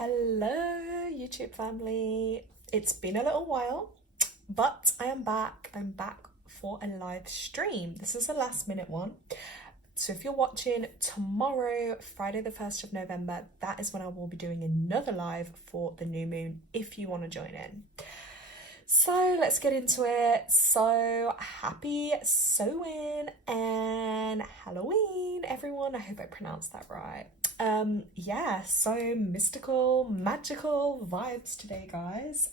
Hello, YouTube family. It's been a little while, but I am back. I'm back for a live stream. This is a last minute one. So if you're watching tomorrow, Friday the 1st of November, that is when I will be doing another live for the new moon if you want to join in. So let's get into it. So happy Samhain and Halloween, everyone. I hope I pronounced that right. Yeah, so mystical, magical vibes today, guys.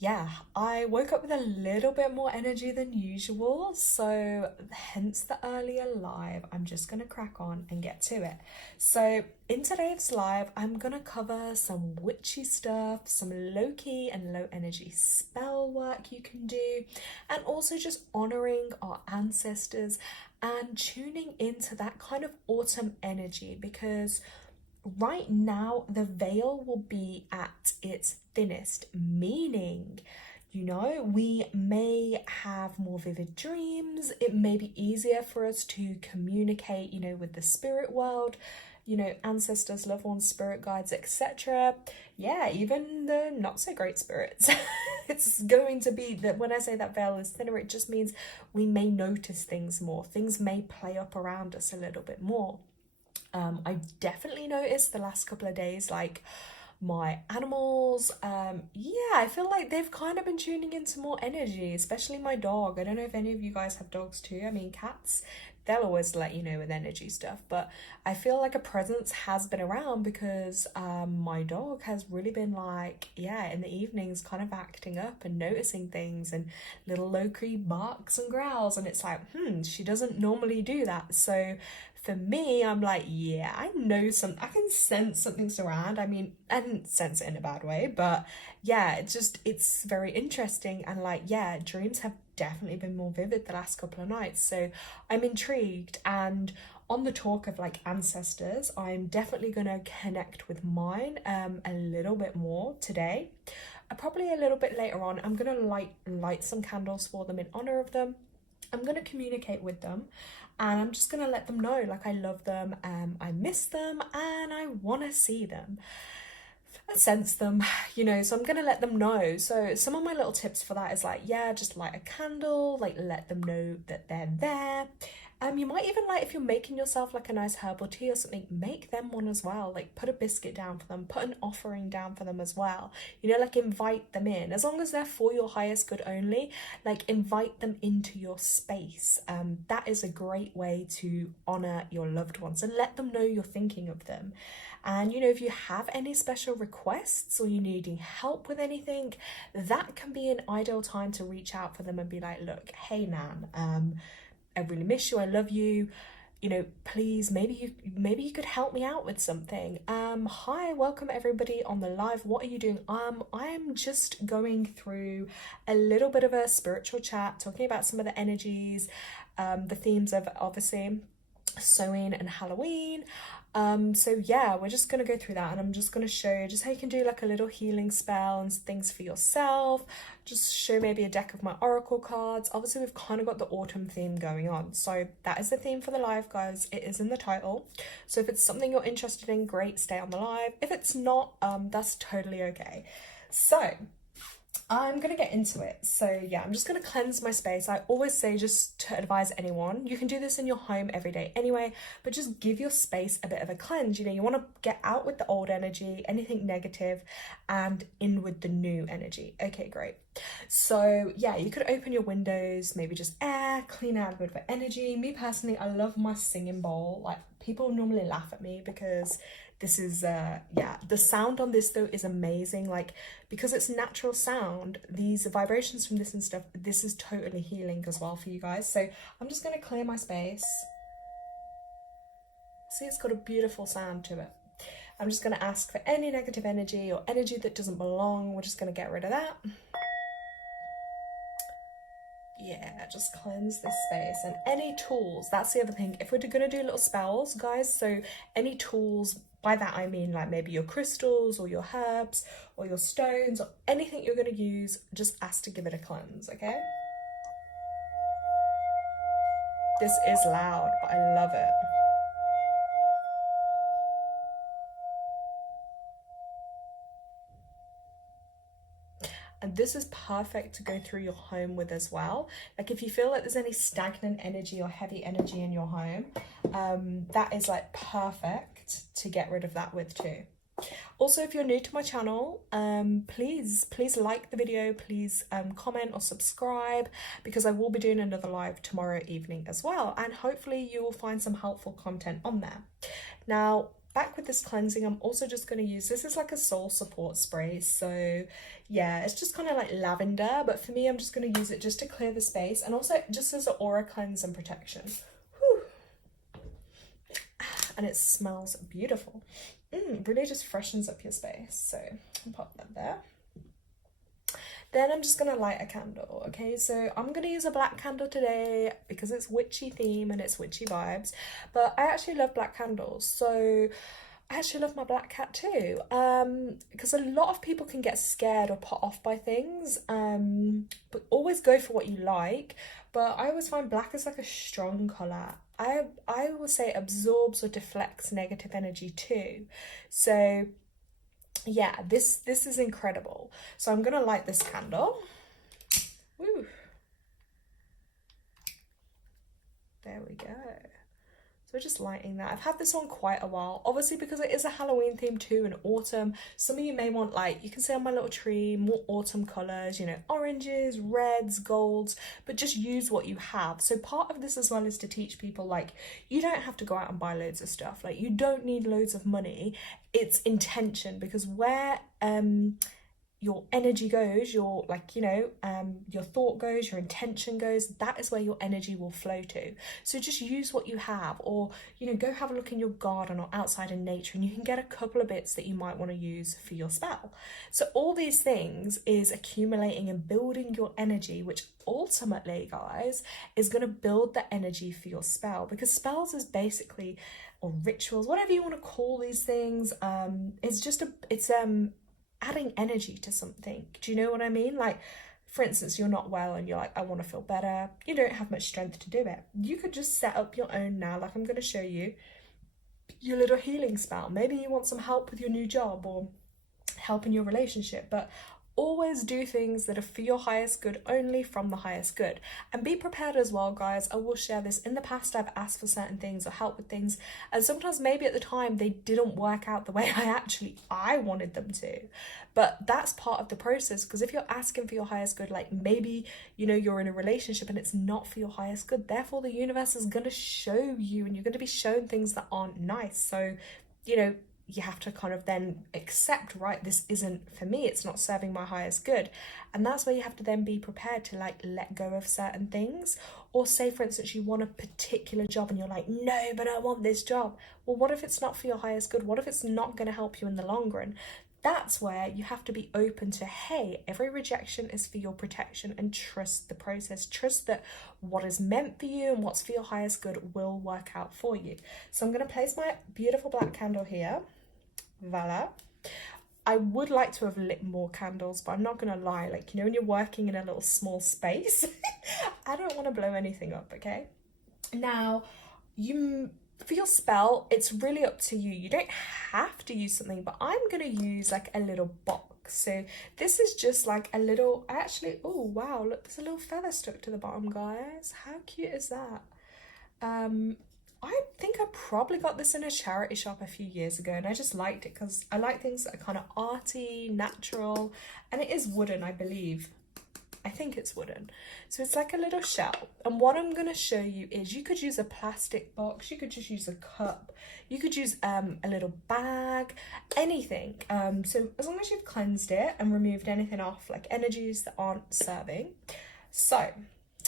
Yeah, I woke up with a little bit more energy than usual, so hence the earlier live. I'm just gonna crack on and get to it. So in today's live, I'm gonna cover some witchy stuff, some low-key and low-energy spell work you can do, and also just honoring our ancestors and tuning into that kind of autumn energy, because right now the veil will be at its thinnest, meaning, we may have more vivid dreams. It may be easier for us to communicate, with the spirit world, ancestors, loved ones, spirit guides, etc. Yeah, even the not so great spirits. It's going to be that when I say that veil is thinner, it just means we may notice things more. Things may play up around us a little bit more. I've definitely noticed the last couple of days, like my animals, yeah, I feel like they've kind of been tuning into more energy, especially my dog. I don't know if any of you guys have dogs too. I mean, cats, they'll always let you know with energy stuff, but I feel like a presence has been around because my dog has really been like, yeah, in the evenings kind of acting up and noticing things and little low-key barks and growls, and it's like, she doesn't normally do that. So for me, I'm like, yeah, I can sense something's around. I mean, I didn't sense it in a bad way, but yeah, it's very interesting. And like, yeah, dreams have definitely been more vivid the last couple of nights. So I'm intrigued. And on the talk of like ancestors, I'm definitely going to connect with mine a little bit more today. Probably a little bit later on, I'm going to light some candles for them in honor of them. I'm going to communicate with them, and I'm just going to let them know like I love them, I miss them, and I want to see them. I sense them, so I'm going to let them know. So some of my little tips for that is like, yeah, just light a candle, like let them know that they're there. You might even, like, if you're making yourself like a nice herbal tea or something, make them one as well. Like put a biscuit down for them, put an offering down for them as well. Like invite them in. As long as they're for your highest good only, like invite them into your space. That is a great way to honor your loved ones and let them know you're thinking of them. And if you have any special requests or you're needing help with anything, that can be an ideal time to reach out for them and be like, look, hey Nan, I really miss you, I love you, please, maybe you could help me out with something. Hi, welcome everybody on the live. What are you doing? I'm just going through a little bit of a spiritual chat, talking about some of the energies, the themes of obviously Samhain and Halloween. So yeah, we're just going to go through that, and I'm just going to show you just how you can do like a little healing spell and things for yourself. Just show maybe a deck of my oracle cards. Obviously we've kind of got the autumn theme going on, so that is the theme for the live, guys. It is in the title, so if it's something you're interested in, great, stay on the live. If it's not, that's totally okay. So I'm gonna get into it. So yeah, I'm just gonna cleanse my space. I always say, just to advise anyone, you can do this in your home every day anyway, but just give your space a bit of a cleanse. You want to get out with the old energy, anything negative, and in with the new energy. Okay, great. So yeah, you could open your windows, maybe just air, clean out a bit of energy. Me personally, I love my singing bowl. Like, people normally laugh at me because this is yeah, the sound on this though is amazing. Like, because it's natural sound, these vibrations from this and stuff, this is totally healing as well for you guys. So I'm just going to clear my space. See, it's got a beautiful sound to it. I'm just going to ask for any negative energy or energy that doesn't belong. We're just going to get rid of that. Yeah, just cleanse this space. And any tools, that's the other thing. If we're going to do little spells, guys, so any tools, by that I mean like maybe your crystals or your herbs or your stones or anything you're going to use, just ask to give it a cleanse, okay? This is loud, but I love it. And this is perfect to go through your home with as well. Like if you feel like there's any stagnant energy or heavy energy in your home, that is like perfect to get rid of that with too. Also, if you're new to my channel, please like the video, please comment or subscribe, because I will be doing another live tomorrow evening as well, and hopefully you will find some helpful content on there. Now, back with this cleansing, I'm also just going to use, this is like a soul support spray, so yeah, it's just kind of like lavender, but for me I'm just going to use it just to clear the space, and also just as an aura cleanse and protection. Whew. And it smells beautiful. Really just freshens up your space, so I'll pop that there. Then I'm just gonna light a candle. Okay, so I'm gonna use a black candle today because it's witchy theme and it's witchy vibes, but I actually love black candles, so I actually love my black cat too, because a lot of people can get scared or put off by things, but always go for what you like. But I always find black is like a strong colour. I would say it absorbs or deflects negative energy too. So yeah, this is incredible. So I'm gonna light this candle. Woo. There we go. So we're just lighting that. I've had this on quite a while, obviously because it is a Halloween theme too, and autumn. Some of you may want, like, you can see on my little tree, more autumn colours, you know, oranges, reds, golds, but just use what you have. So part of this as well is to teach people, like, you don't have to go out and buy loads of stuff. Like, you don't need loads of money. It's intention, because where your energy goes, your, like, you know, your thought goes, your intention goes, that is where your energy will flow to. So just use what you have, or, you know, go have a look in your garden or outside in nature, and you can get a couple of bits that you might want to use for your spell. So all these things is accumulating and building your energy, which ultimately, guys, is going to build the energy for your spell, because spells is basically, or rituals, whatever you want to call these things, it's just adding energy to something. Do you know what I mean? Like, for instance, you're not well and you're like, I want to feel better. You don't have much strength to do it. You could just set up your own now, like I'm going to show you, your little healing spell. Maybe you want some help with your new job or help in your relationship, but always do things that are for your highest good, only from the highest good. And be prepared as well, guys. I will share this. In the past, I've asked for certain things or help with things, and sometimes maybe at the time they didn't work out the way I wanted them to. But that's part of the process, because if you're asking for your highest good, like maybe, you know, you're in a relationship and it's not for your highest good, therefore the universe is going to show you, and you're going to be shown things that aren't nice. So, you know, you have to kind of then accept, right, this isn't for me, it's not serving my highest good. And that's where you have to then be prepared to, like, let go of certain things. Or say, for instance, you want a particular job and you're like, no, but I want this job. Well, what if it's not for your highest good? What if it's not going to help you in the long run? That's where you have to be open to, hey, every rejection is for your protection, and trust the process. Trust that what is meant for you and what's for your highest good will work out for you. So I'm going to place my beautiful black candle here. Voila. I would like to have lit more candles, but I'm not gonna lie, like, you know, when you're working in a little small space, I don't want to blow anything up. Okay, now for your spell, it's really up to you. You don't have to use something, but I'm gonna use like a little box. So this is just like a little, oh wow, look, there's a little feather stuck to the bottom, guys. How cute is that? I think I probably got this in a charity shop a few years ago, and I just liked it because I like things that are kind of arty, natural, and it is wooden, I believe. I think it's wooden. So it's like a little shell. And what I'm going to show you is you could use a plastic box, you could just use a cup, you could use a little bag, anything. So as long as you've cleansed it and removed anything off, like energies that aren't serving. So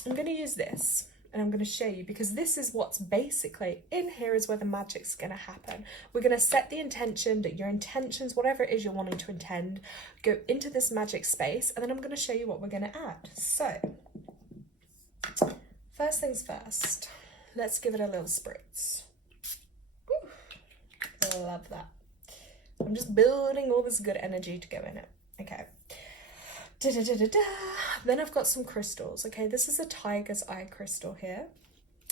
I'm going to use this. And I'm going to show you, because this is what's basically in here is where the magic's going to happen. We're going to set the intention, that your intentions, whatever it is you're wanting to intend, go into this magic space, and then I'm going to show you what we're going to add. So first things first, let's give it a little spritz. Woo. Love that. I'm just building all this good energy to go in it. Okay. Then I've got some crystals. Okay, this is a tiger's eye crystal here,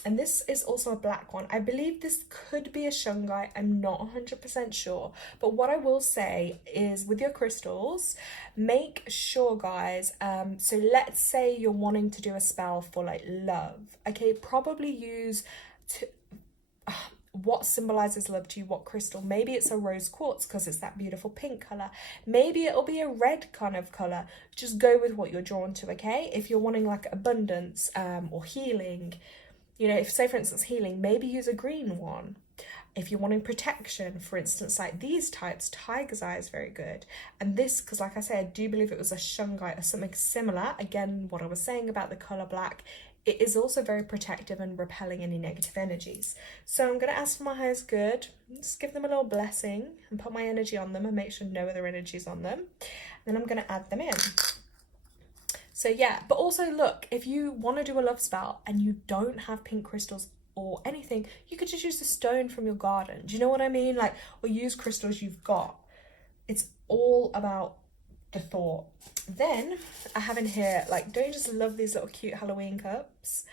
And this is also a black one. I believe this could be a shungite. I'm not 100% sure. But what I will say is with your crystals, make sure, guys, so let's say you're wanting to do a spell for like love. Okay, probably use what symbolizes love to you, what crystal. Maybe it's a rose quartz because it's that beautiful pink color. Maybe it'll be a red kind of color. Just go with what you're drawn to, okay? If you're wanting like abundance or healing, you know, if say for instance healing, maybe use a green one. If you're wanting protection, for instance, like these types, tiger's eye is very good. And this, because like I said, I do believe it was a shungite or something similar. Again, what I was saying about the color black, it is also very protective and repelling any negative energies. So I'm going to ask for my highest good, just give them a little blessing and put my energy on them and make sure no other energy's on them. Then I'm going to add them in. So yeah, but also look, if you want to do a love spell and you don't have pink crystals or anything, you could just use a stone from your garden. Do you know what I mean? Like, or use crystals you've got. It's all about the thought. Then I have in here, like, don't you just love these little cute Halloween cups?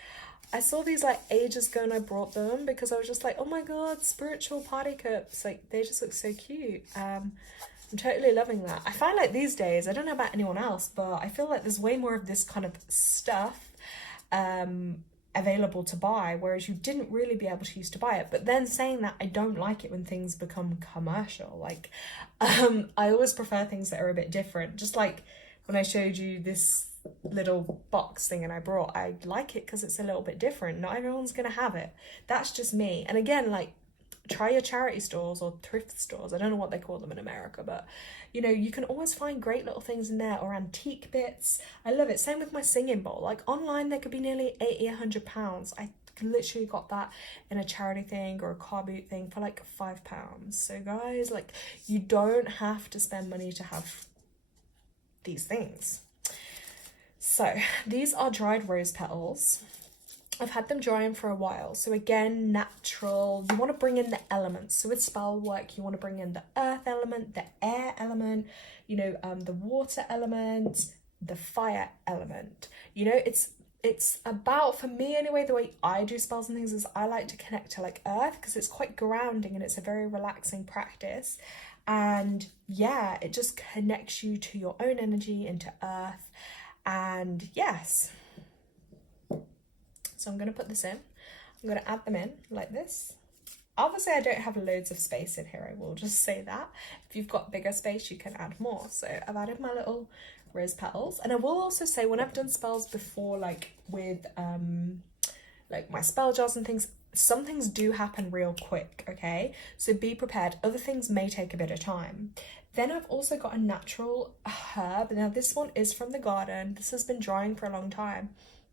I saw these like ages ago and I brought them because I was just like, oh my god, spiritual party cups, like they just look so cute. I'm totally loving that. I find like these days, I don't know about anyone else, but I feel like there's way more of this kind of stuff available to buy, whereas you didn't really be able to used to buy it. But then saying that, I don't like it when things become commercial. Like I always prefer things that are a bit different. Just like when I showed you this little box thing and I brought, I like it because it's a little bit different. Not everyone's gonna have it. That's just me. And again, like, try your charity stores or thrift stores. I don't know what they call them in America, but you know, you can always find great little things in there, or antique bits. I love it. Same with my singing bowl. Like online, they could be nearly 80, £100. I literally got that in a charity thing or a car boot thing for like £5. So guys, like, you don't have to spend money to have these things. So these are dried rose petals. I've had them drying for a while. So again, natural. You want to bring in the elements. So with spell work, you want to bring in the earth element, the air element, you know, the water element, the fire element. You know, it's about, for me anyway, the way I do spells and things is I like to connect to like earth because it's quite grounding and it's a very relaxing practice. And yeah, it just connects you to your own energy, into earth. And yes. So I'm going to put this in. I'm going to add them in like this. Obviously, I don't have loads of space in here. I will just say that. If you've got bigger space, you can add more. So I've added my little rose petals. And I will also say, when I've done spells before, like with like my spell jars and things, some things do happen real quick, okay? So be prepared. Other things may take a bit of time. Then I've also got a natural herb. Now this one is from the garden. This has been drying for a long time.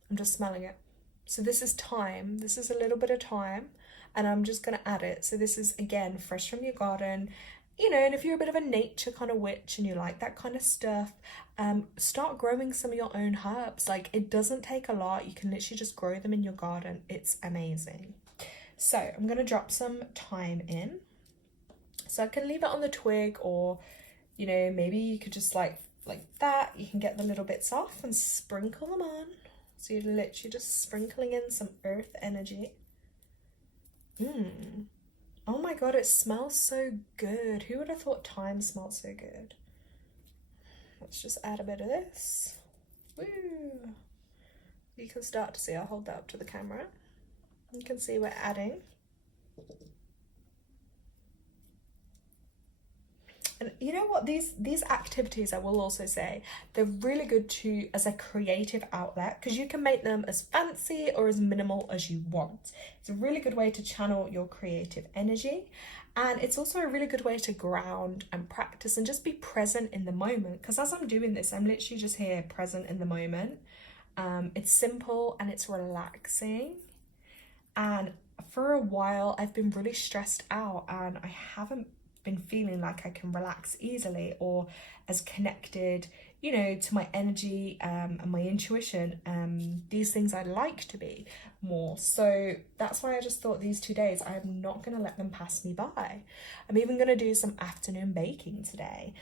I'm just smelling it. So this is thyme. This is a little bit of thyme, and I'm just going to add it. So this is, again, fresh from your garden. You know, and if you're a bit of a nature kind of witch and you like that kind of stuff, start growing some of your own herbs. Like, it doesn't take a lot. You can literally just grow them in your garden. It's amazing. So I'm going to drop some thyme in. So I can leave it on the twig, or, you know, maybe you could just like that. You can get the little bits off and sprinkle them on. So you're literally just sprinkling in some earth energy. Oh my god, it smells so good. Who would have thought thyme smelled so good? Let's just add a bit of this. Woo! You can start to see, I'll hold that up to the camera. You can see we're adding. And you know what, these activities, I will also say, they're really good to as a creative outlet, because you can make them as fancy or as minimal as you want. It's a really good way to channel your creative energy, and it's also a really good way to ground and practice and just be present in the moment, because as I'm doing this, I'm literally just here present in the moment. It's simple and it's relaxing, and for a while I've been really stressed out and I haven't been feeling like I can relax easily or as connected, you know, to my energy and my intuition, these things I'd like to be more. So that's why I just thought these 2 days, I'm not going to let them pass me by. I'm even going to do some afternoon baking today.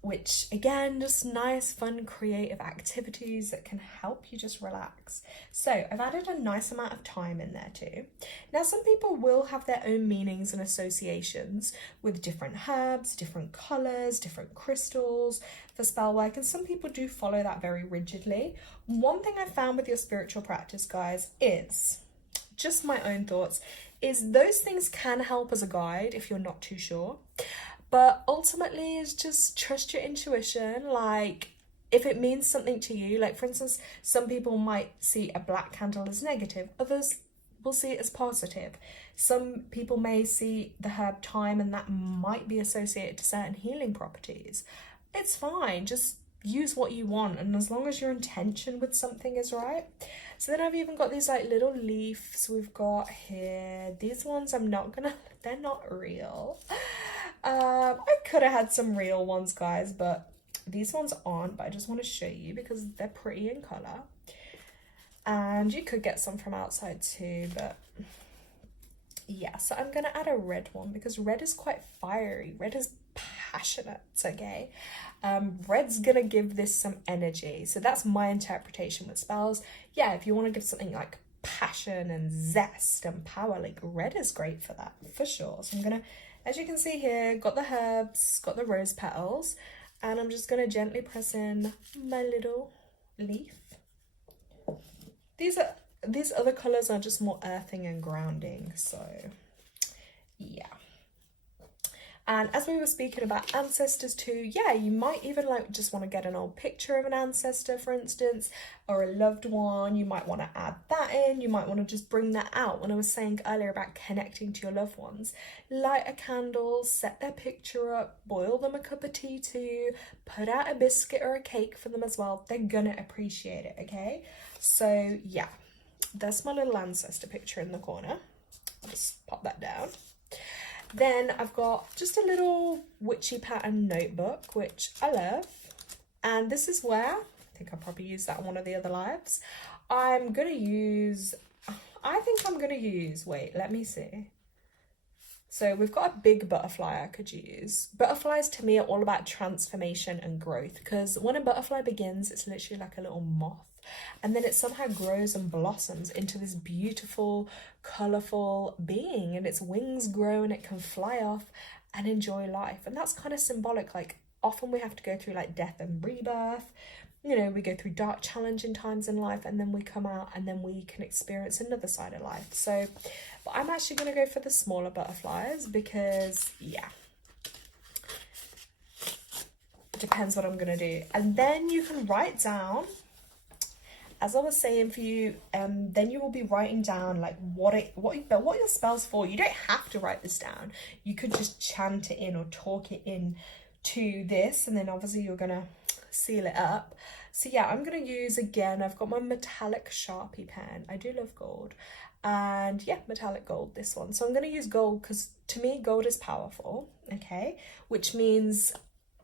which again, just nice, fun, creative activities that can help you just relax. So I've added a nice amount of thyme in there too. Now, some people will have their own meanings and associations with different herbs, different colours, different crystals for spell work, and some people do follow that very rigidly. One thing I found with your spiritual practice, guys, is just my own thoughts, is those things can help as a guide if you're not too sure. But ultimately, is just trust your intuition. Like, if it means something to you, like for instance, some people might see a black candle as negative, others will see it as positive. Some people may see the herb thyme and that might be associated to certain healing properties. It's fine, just use what you want, and as long as your intention with something is right. So then I've even got these like little leaves we've got here. These ones they're not real. I could have had some real ones, guys, but these ones aren't, but I just want to show you because they're pretty in colour. And you could get some from outside too, but yeah, so I'm going to add a red one because red is quite fiery. Red is passionate, okay? Red's going to give this some energy. So that's my interpretation with spells. Yeah, if you want to give something like passion and zest and power, like red is great for that, for sure. So I'm going to, as you can see here, got the herbs, got the rose petals, and I'm just going to gently press in my little leaf. These other colours are just more earthing and grounding, so yeah. And as we were speaking about ancestors too, yeah, you might even like just want to get an old picture of an ancestor, for instance, or a loved one. You might want to add that in. You might want to just bring that out. When I was saying earlier about connecting to your loved ones, light a candle, set their picture up, boil them a cup of tea too, put out a biscuit or a cake for them as well. They're gonna appreciate it, okay? So yeah, that's my little ancestor picture in the corner. I'll just pop that down. Then I've got just a little witchy pattern notebook, which I love. And this is where, I think I'll probably use that on one of the other lives. I think I'm going to use, wait, let me see. So we've got a big butterfly I could use. Butterflies to me are all about transformation and growth, because when a butterfly begins, it's literally like a little moth. And then it somehow grows and blossoms into this beautiful, colourful being, and its wings grow and it can fly off and enjoy life. And that's kind of symbolic. Like, often we have to go through like death and rebirth. You know, we go through dark, challenging times in life, and then we come out and then we can experience another side of life. So, but I'm actually going to go for the smaller butterflies because, yeah, it depends what I'm going to do. And then you can write down, as I was saying for you, then you will be writing down like what your spell's for. You don't have to write this down. You could just chant it in or talk it in to this, and then obviously you're gonna seal it up. So yeah, I'm gonna use, again, I've got my metallic Sharpie pen. I do love gold, and yeah, metallic gold, this one. So I'm gonna use gold because to me gold is powerful, okay, which means,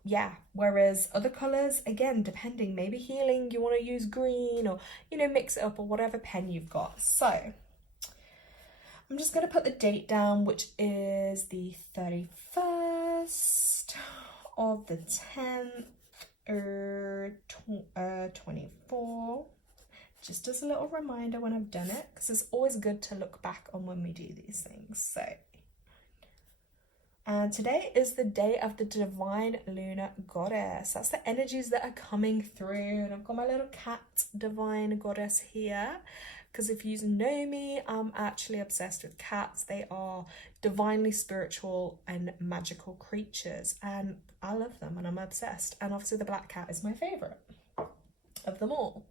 yeah, whereas other colors, again, depending, maybe healing, you want to use green, or, you know, mix it up, or whatever pen you've got. So I'm just going to put the date down, which is the 31st of the 10th, 24, just as a little reminder when I've done it, because it's always good to look back on when we do these things. So, and today is the day of the divine lunar goddess. That's the energies that are coming through. And I've got my little cat divine goddess here, because if you know me, I'm actually obsessed with cats. They are divinely spiritual and magical creatures, and I love them and I'm obsessed. And obviously the black cat is my favorite of them all.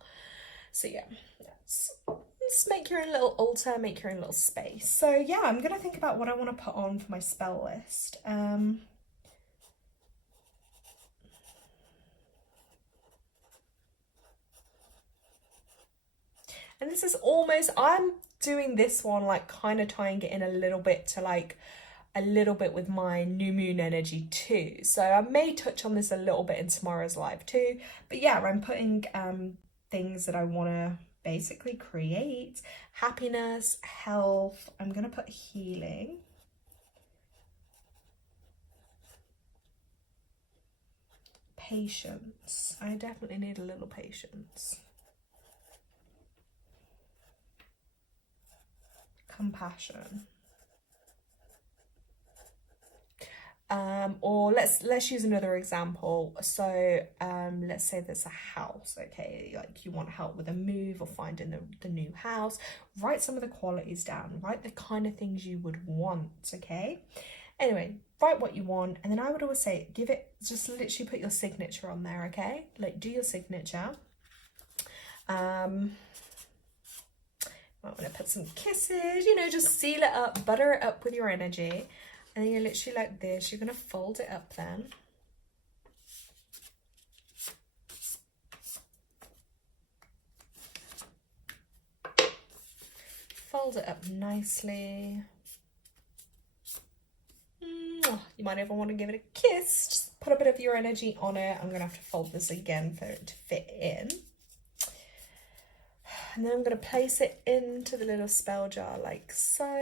So yeah, just make your own little altar, make your own little space. So yeah, I'm gonna think about what I want to put on for my spell list. And this is almost, I'm doing this one like kind of tying it in a little bit to like a little bit with my new moon energy too. So I may touch on this a little bit in tomorrow's live too. But yeah, I'm putting things that I want to basically create: happiness, health. I'm gonna put healing, patience. I definitely need a little patience. Compassion. Or let's use another example. So let's say there's a house, okay, like you want help with a move or finding the new house. Write some of the qualities down, write the kind of things you would want, okay? Anyway, write what you want, and then I would always say just literally put your signature on there, okay? Like, do your signature. Might want to put some kisses, you know, just seal it up, butter it up with your energy. And then you're literally like this. You're going to fold it up then. Fold it up nicely. You might even want to give it a kiss. Just put a bit of your energy on it. I'm going to have to fold this again for it to fit in. And then I'm going to place it into the little spell jar like so.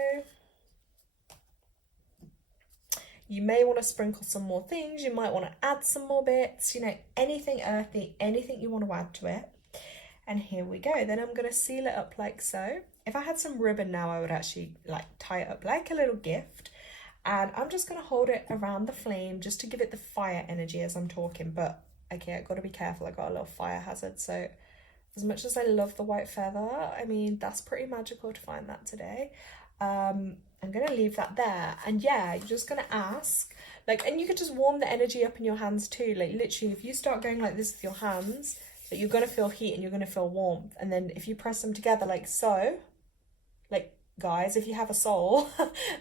You may want to sprinkle some more things. You might want to add some more bits, you know, anything earthy, anything you want to add to it. And here we go. Then I'm going to seal it up like so. If I had some ribbon now, I would actually like tie it up like a little gift. And I'm just going to hold it around the flame just to give it the fire energy as I'm talking. But okay, I've got to be careful. I got a little fire hazard. So as much as I love the white feather, I mean, that's pretty magical to find that today. I'm going to leave that there. And yeah, you're just going to ask, like, and you could just warm the energy up in your hands too. Like literally, if you start going like this with your hands, that you're going to feel heat and you're going to feel warmth. And then if you press them together like so, like guys, if you have a soul,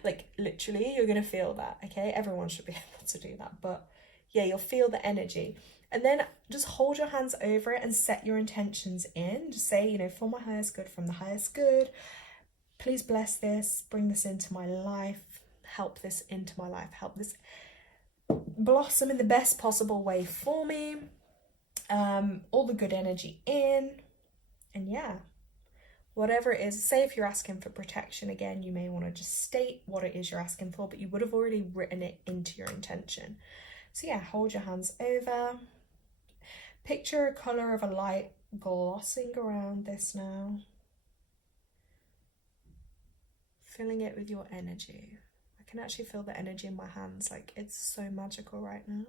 like literally, you're going to feel that. Okay. Everyone should be able to do that. But yeah, you'll feel the energy. And then just hold your hands over it and set your intentions in. Just say, you know, for my highest good, from the highest good. Please bless this, bring this into my life, help this into my life, help this blossom in the best possible way for me. All the good energy in. And yeah, whatever it is, say if you're asking for protection again, you may want to just state what it is you're asking for, but you would have already written it into your intention. So yeah, hold your hands over. Picture a colour of a light glossing around this now. Filling it with your energy. I can actually feel the energy in my hands, like it's so magical right now.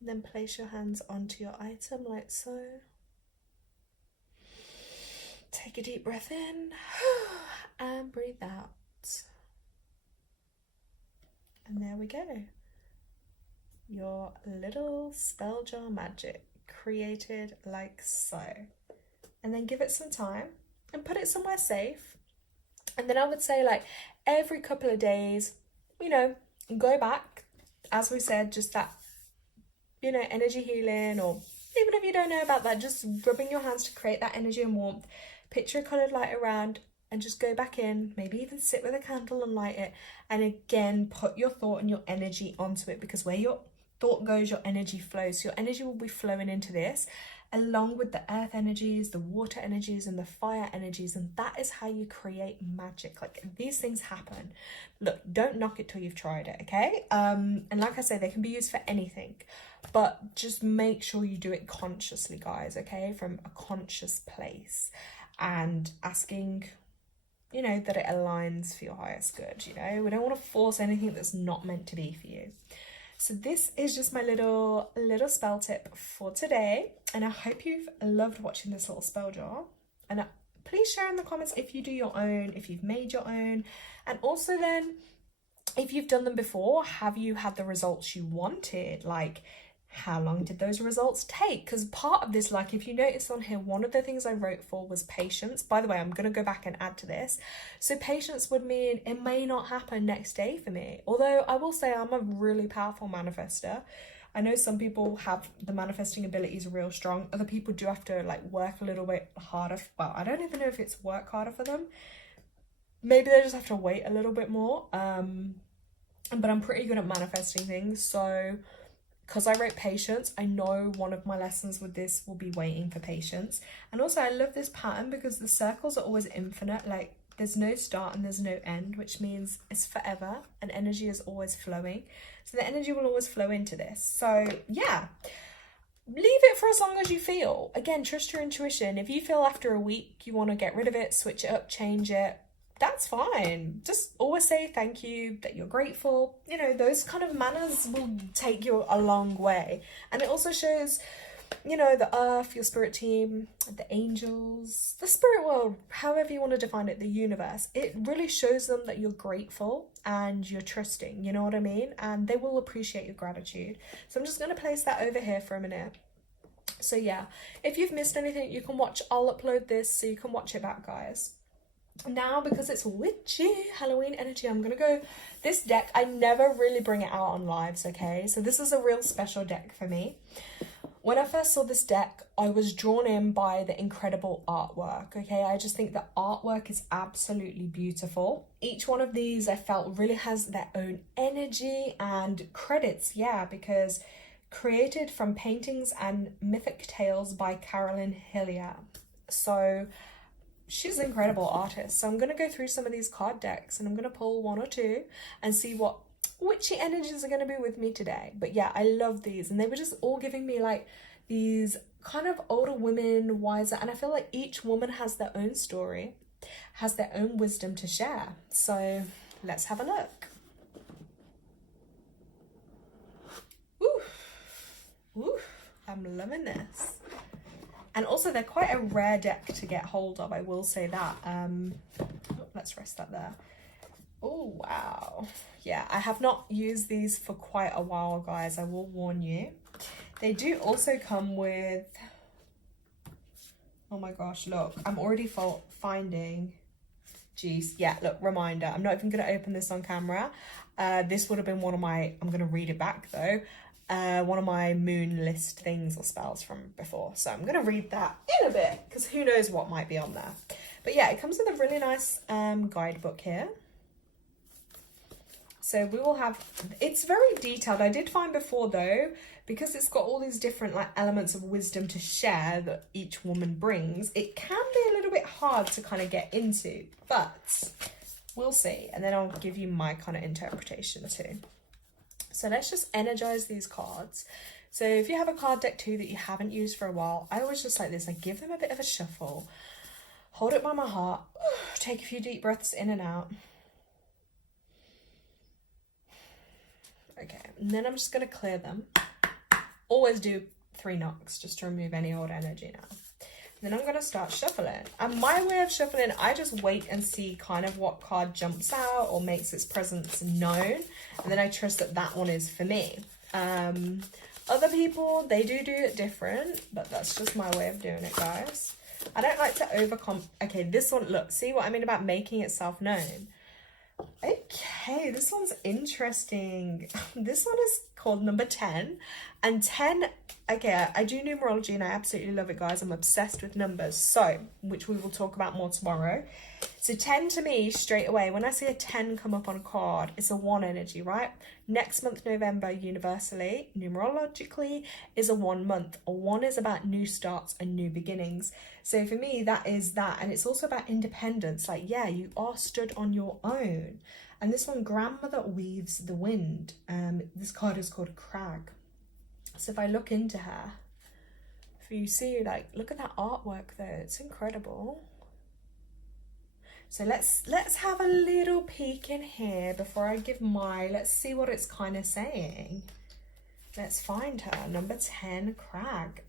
Then place your hands onto your item like so. Take a deep breath in and breathe out. And there we go. Your little spell jar magic created like so. And then give it some time and put it somewhere safe. And then I would say like every couple of days, you know, go back, as we said, just that, you know, energy healing, or even if you don't know about that, just rubbing your hands to create that energy and warmth. Picture a coloured light around and just go back in, maybe even sit with a candle and light it. And again, put your thought and your energy onto it, because where your thought goes, your energy flows. So your energy will be flowing into this, along with the earth energies, the water energies, and the fire energies. And that is how you create magic. Like, these things happen. Look, don't knock it till you've tried it, okay? And like I say, they can be used for anything. But just make sure you do it consciously, guys, okay? From a conscious place. And asking, you know, that it aligns for your highest good, you know? We don't want to force anything that's not meant to be for you. So this is just my little spell tip for today. And I hope you've loved watching this little spell jar. And please share in the comments if you do your own, if you've made your own. And also then, if you've done them before, have you had the results you wanted? Like, how long did those results take? Because part of this, like if you notice on here, one of the things I wrote for was patience. By the way, I'm going to go back and add to this. So patience would mean it may not happen next day for me. Although I will say I'm a really powerful manifester. I know some people have the manifesting abilities real strong. Other people do have to like work a little bit harder. Well, I don't even know if it's work harder for them. Maybe they just have to wait a little bit more. but I'm pretty good at manifesting things. So because I wrote patience, I know one of my lessons with this will be waiting for patience. And also I love this pattern because the circles are always infinite. Like there's no start and there's no end, which means it's forever and energy is always flowing. So the energy will always flow into this. So yeah, leave it for as long as you feel. Again, trust your intuition. If you feel after a week you want to get rid of it, switch it up, change it, that's fine. Just always say thank you, that you're grateful. You know, those kind of manners will take you a long way. And it also shows, you know, the earth, your spirit team, the angels, the spirit world, however you want to define it, the universe. It really shows them that you're grateful and you're trusting, you know what I mean? And they will appreciate your gratitude. So I'm just going to place that over here for a minute. So yeah, if you've missed anything, you can watch, I'll upload this so you can watch it back, guys. Now, because it's witchy Halloween energy, I'm gonna go this deck. I never really bring it out on lives, okay? So this is a real special deck for me. When I first saw this deck, I was drawn in by the incredible artwork, okay? I just think the artwork is absolutely beautiful. Each one of these I felt really has their own energy and credits, yeah, because created from paintings and mythic tales by Carolyn Hillier. So she's an incredible artist. So I'm going to go through some of these card decks and I'm going to pull one or two and see what witchy energies are going to be with me today. But yeah, I love these. And they were just all giving me like these kind of older women, wiser. And I feel like each woman has their own story, has their own wisdom to share. So let's have a look. Ooh, I'm loving this. And also they're quite a rare deck to get hold of, I will say that. Let's rest that there. Oh, wow. Yeah, I have not used these for quite a while, guys. I will warn you. They do also come with... Oh my gosh, look. I'm already finding... Jeez. Yeah, look, reminder. I'm not even going to open this on camera. This would have been one of my... I'm going to read it back, though. One of my moon list things or spells from before. So I'm going to read that in a bit because who knows what might be on there. But yeah, it comes with a really nice guidebook here. So we will have, it's very detailed. I did find before though, because it's got all these different like elements of wisdom to share that each woman brings, it can be a little bit hard to kind of get into, but we'll see. And then I'll give you my kind of interpretation too. So let's just energize these cards. So if you have a card deck too that you haven't used for a while, I always just like this. I give them a bit of a shuffle, hold it by my heart, take a few deep breaths in and out. Okay, and then I'm just going to clear them. Always do 3 knocks just to remove any old energy now. Then I'm going to start shuffling. And my way of shuffling, I just wait and see kind of what card jumps out or makes its presence known. And then I trust that that one is for me. Other people, they do it different, but that's just my way of doing it, guys. I don't like to Okay, this one, look, see what I mean about making itself known? Okay, this one's interesting. This one is called number 10. And 10, okay, I do numerology and I absolutely love it, guys. I'm obsessed with numbers, so, which we will talk about more tomorrow. So 10 to me, straight away, when I see a 10 come up on a card, it's a 1 energy, right? Next month, November, universally, numerologically, is a 1 month. A 1 is about new starts and new beginnings. So for me, that is that. And it's also about independence. Like, yeah, you are stood on your own. And this one, Grandmother Weaves the Wind. This card is called Crag. So if I look into her, if you see, like, look at that artwork there. It's incredible. So let's have a little peek in here before I give let's see what it's kind of saying. Let's find her. Number 10, Crag.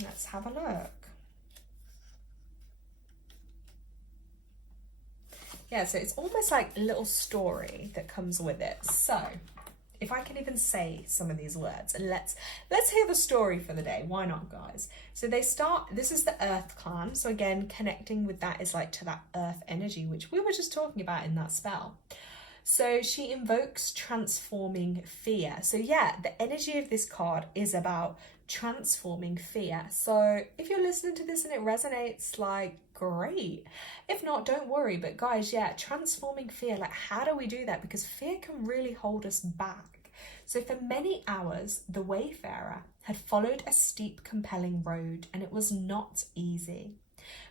Let's have a look. Yeah, so it's almost like a little story that comes with it. So if I can even say some of these words, and let's hear the story for the day. Why not, guys? So they start, this is the Earth clan. So again, connecting with that is like to that Earth energy, which we were just talking about in that spell. So she invokes transforming fear. So yeah, the energy of this card is about transforming fear. So if you're listening to this and it resonates, like, great. If not, don't worry. But guys, yeah, transforming fear, like, how do we do that? Because fear can really hold us back. So for many hours, the wayfarer had followed a steep, compelling road, and it was not easy.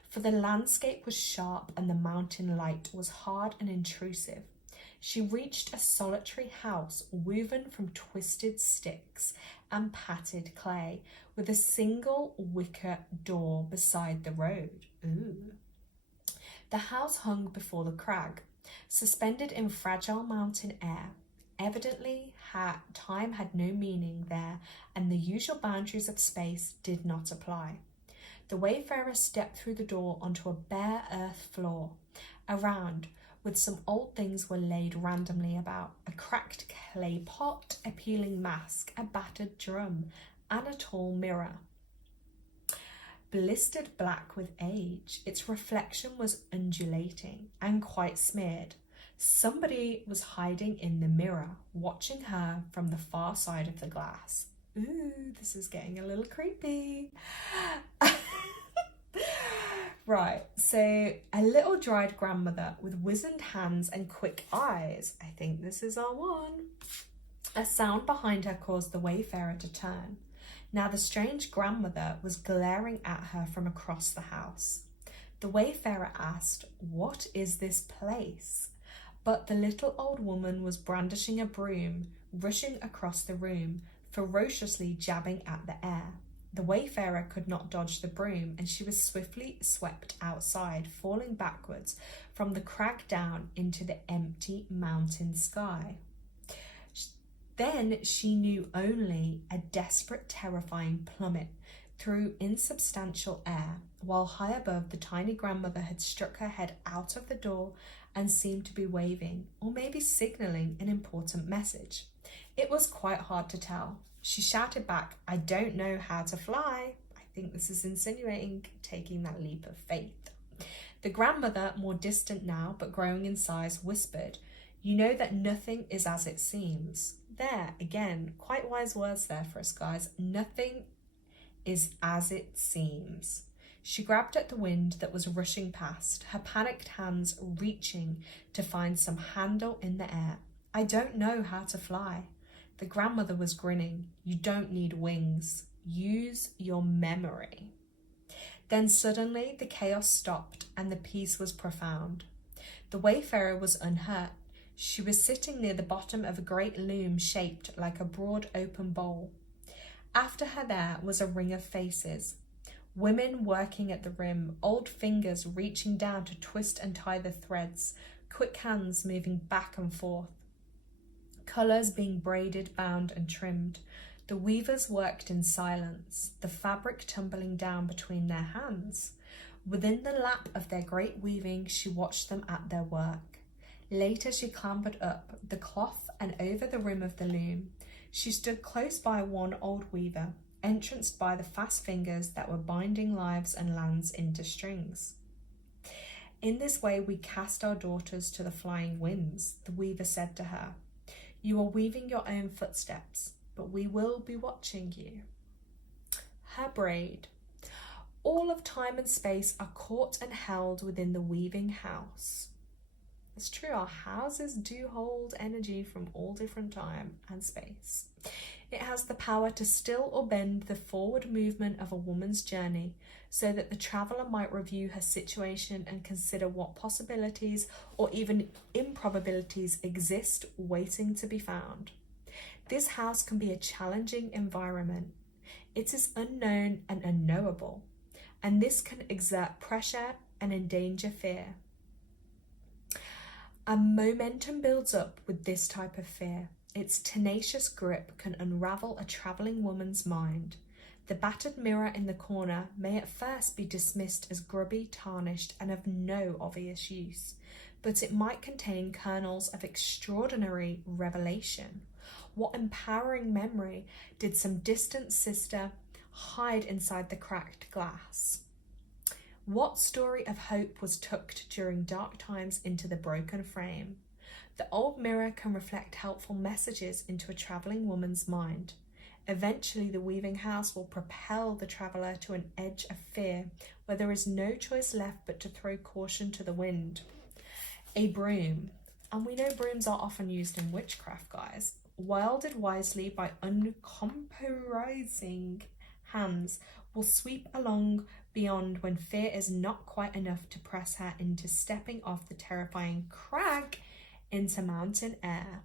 For the landscape was sharp and the mountain light was hard and intrusive. She reached a solitary house woven from twisted sticks and patted clay, with a single wicker door beside the road. Ooh. The house hung before the crag, suspended in fragile mountain air. Evidently, time had no meaning there, and the usual boundaries of space did not apply. The wayfarer stepped through the door onto a bare earth floor. Around, with some old things were laid randomly about: a cracked clay pot, a peeling mask, a battered drum, and a tall mirror. Blistered black with age, its reflection was undulating and quite smeared. Somebody was hiding in the mirror, watching her from the far side of the glass. Ooh, this is getting a little creepy. Right, so a little dried grandmother with wizened hands and quick eyes. I think this is our one. A sound behind her caused the wayfarer to turn. Now the strange grandmother was glaring at her from across the house. The wayfarer asked, "What is this place?" But the little old woman was brandishing a broom, rushing across the room, ferociously jabbing at the air. The wayfarer could not dodge the broom, and she was swiftly swept outside, falling backwards from the crag down into the empty mountain sky. Then she knew only a desperate, terrifying plummet through insubstantial air, while high above the tiny grandmother had struck her head out of the door and seemed to be waving, or maybe signalling, an important message. It was quite hard to tell. She shouted back, "I don't know how to fly." I think this is insinuating taking that leap of faith. The grandmother, more distant now but growing in size, whispered, "You know that nothing is as it seems." There, again, quite wise words there for us, guys. Nothing is as it seems. She grabbed at the wind that was rushing past, her panicked hands reaching to find some handle in the air. "I don't know how to fly." The grandmother was grinning. "You don't need wings. Use your memory." Then suddenly the chaos stopped and the peace was profound. The wayfarer was unhurt. She was sitting near the bottom of a great loom shaped like a broad open bowl. After her there was a ring of faces. Women working at the rim, old fingers reaching down to twist and tie the threads, quick hands moving back and forth. Colours being braided, bound and trimmed. The weavers worked in silence, the fabric tumbling down between their hands. Within the lap of their great weaving, she watched them at their work. Later she clambered up the cloth and over the rim of the loom. She stood close by one old weaver, entranced by the fast fingers that were binding lives and lands into strings. "In this way we cast our daughters to the flying winds," the weaver said to her. "You are weaving your own footsteps, but we will be watching you." Her braid. All of time and space are caught and held within the weaving house. It's true, our houses do hold energy from all different time and space. It has the power to still or bend the forward movement of a woman's journey so that the traveller might review her situation and consider what possibilities or even improbabilities exist waiting to be found. This house can be a challenging environment. It is unknown and unknowable, and this can exert pressure and endanger fear. A momentum builds up with this type of fear. Its tenacious grip can unravel a travelling woman's mind. The battered mirror in the corner may at first be dismissed as grubby, tarnished, and of no obvious use, but it might contain kernels of extraordinary revelation. What empowering memory did some distant sister hide inside the cracked glass? What story of hope was tucked during dark times into the broken frame? The old mirror can reflect helpful messages into a travelling woman's mind. Eventually, the weaving house will propel the traveller to an edge of fear, where there is no choice left but to throw caution to the wind. A broom. And we know brooms are often used in witchcraft, guys. Wielded wisely by uncompromising hands, will sweep along beyond when fear is not quite enough to press her into stepping off the terrifying crag into mountain air.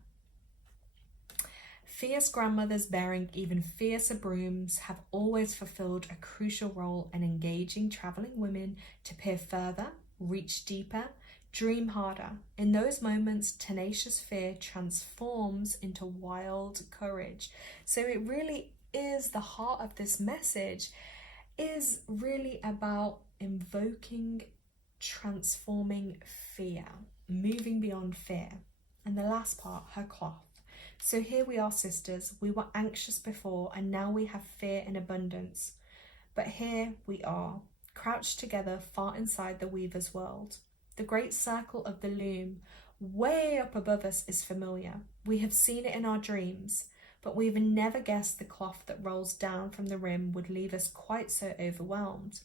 Fierce grandmothers bearing even fiercer brooms have always fulfilled a crucial role in engaging travelling women to peer further, reach deeper, dream harder. In those moments, tenacious fear transforms into wild courage. So it really is the heart of this message, is really about invoking, transforming fear, moving beyond fear. And the last part, her cloth. So here we are, sisters. We were anxious before, and now we have fear in abundance. But here we are, crouched together far inside the weaver's world. The great circle of the loom, way up above us, is familiar. We have seen it in our dreams, but we've never guessed the cloth that rolls down from the rim would leave us quite so overwhelmed.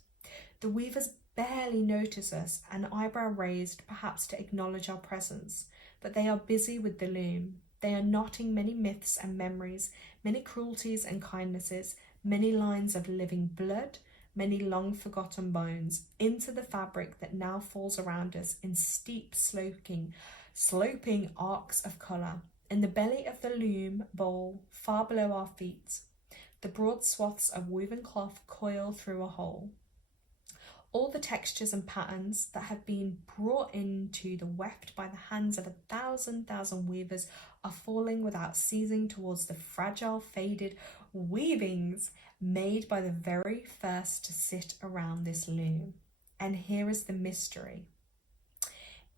The weavers barely notice us, an eyebrow raised, perhaps to acknowledge our presence, but they are busy with the loom. They are knotting many myths and memories, many cruelties and kindnesses, many lines of living blood, many long forgotten bones, into the fabric that now falls around us in steep sloping arcs of colour. In the belly of the loom bowl, far below our feet, the broad swaths of woven cloth coil through a hole. All the textures and patterns that have been brought into the weft by the hands of 1,000 weavers are falling without ceasing towards the fragile, faded weavings made by the very first to sit around this loom. And here is the mystery.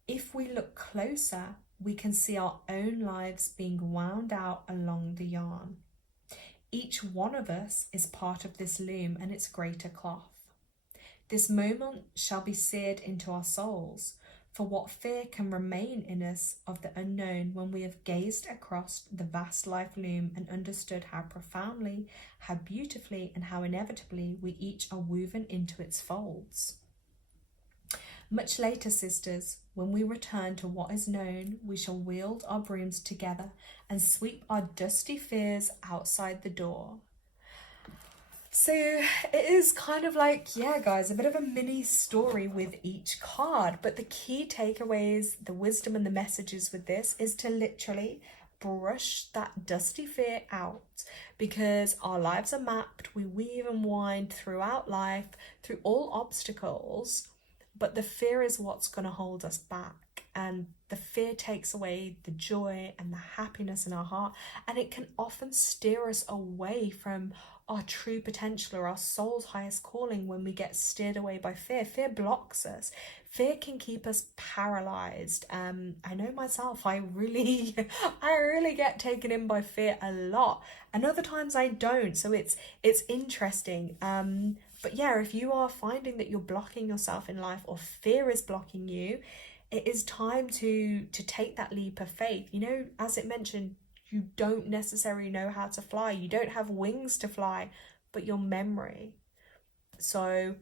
If we look closer, we can see our own lives being wound out along the yarn. Each one of us is part of this loom and its greater cloth. This moment shall be seared into our souls, for what fear can remain in us of the unknown when we have gazed across the vast life loom and understood how profoundly, how beautifully, and how inevitably we each are woven into its folds. Much later, sisters, when we return to what is known, we shall wield our brooms together and sweep our dusty fears outside the door. So it is kind of like, yeah, guys, a bit of a mini story with each card. But the key takeaways, the wisdom and the messages with this is to literally brush that dusty fear out, because our lives are mapped. We weave and wind throughout life, through all obstacles, but the fear is what's going to hold us back. And the fear takes away the joy and the happiness in our heart, and it can often steer us away from our true potential or our soul's highest calling when we get steered away by fear. Fear blocks us. Fear can keep us paralyzed. I know myself, I really get taken in by fear a lot, and other times I don't. So it's interesting. But yeah, if you are finding that you're blocking yourself in life, or fear is blocking you, it is time to take that leap of faith. You know, as it mentioned, you don't necessarily know how to fly. You don't have wings to fly, but your memory. So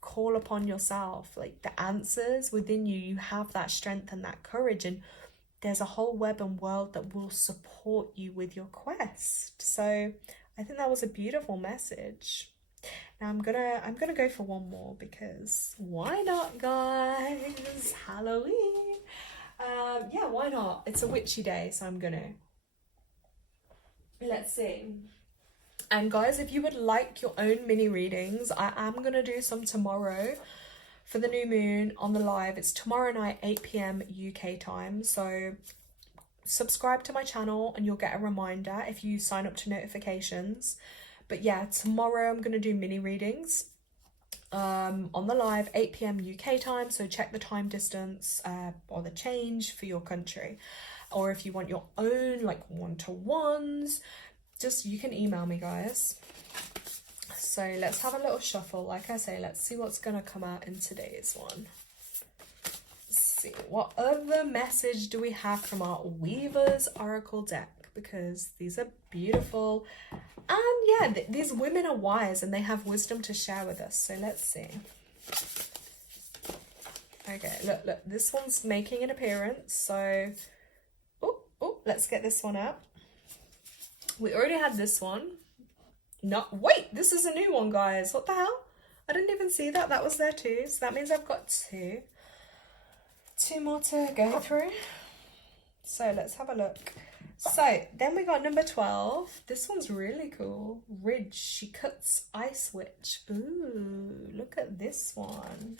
call upon yourself, like the answers within you. You have that strength and that courage, and there's a whole web and world that will support you with your quest. So I think that was a beautiful message. Now I'm gonna go for one more, because why not, guys? Halloween. Yeah, why not? It's a witchy day, so I'm gonna. Let's see. And guys, if you would like your own mini readings, I am gonna do some tomorrow for the new moon on the live. It's tomorrow night, 8 p.m. UK time. So subscribe to my channel and you'll get a reminder if you sign up to notifications. But yeah, tomorrow I'm gonna do mini readings on the live, 8 p.m. UK time. So check the time distance or the change for your country. Or if you want your own like one-to-ones, just you can email me, guys. So let's have a little shuffle. Like I say, let's see what's gonna come out in today's one. see, what other message do we have from our Weaver's Oracle deck? Because these are beautiful. And yeah, these women are wise and they have wisdom to share with us. So let's see. Okay, look, this one's making an appearance. So, oh, let's get this one out. We already had this one. No, wait, this is a new one, guys. What the hell? I didn't even see that. That was there too. So that means I've got two more to go through. So let's have a look. So then we got number 12. This one's really cool. Ridge, she cuts Ice Witch. Ooh, look at this one.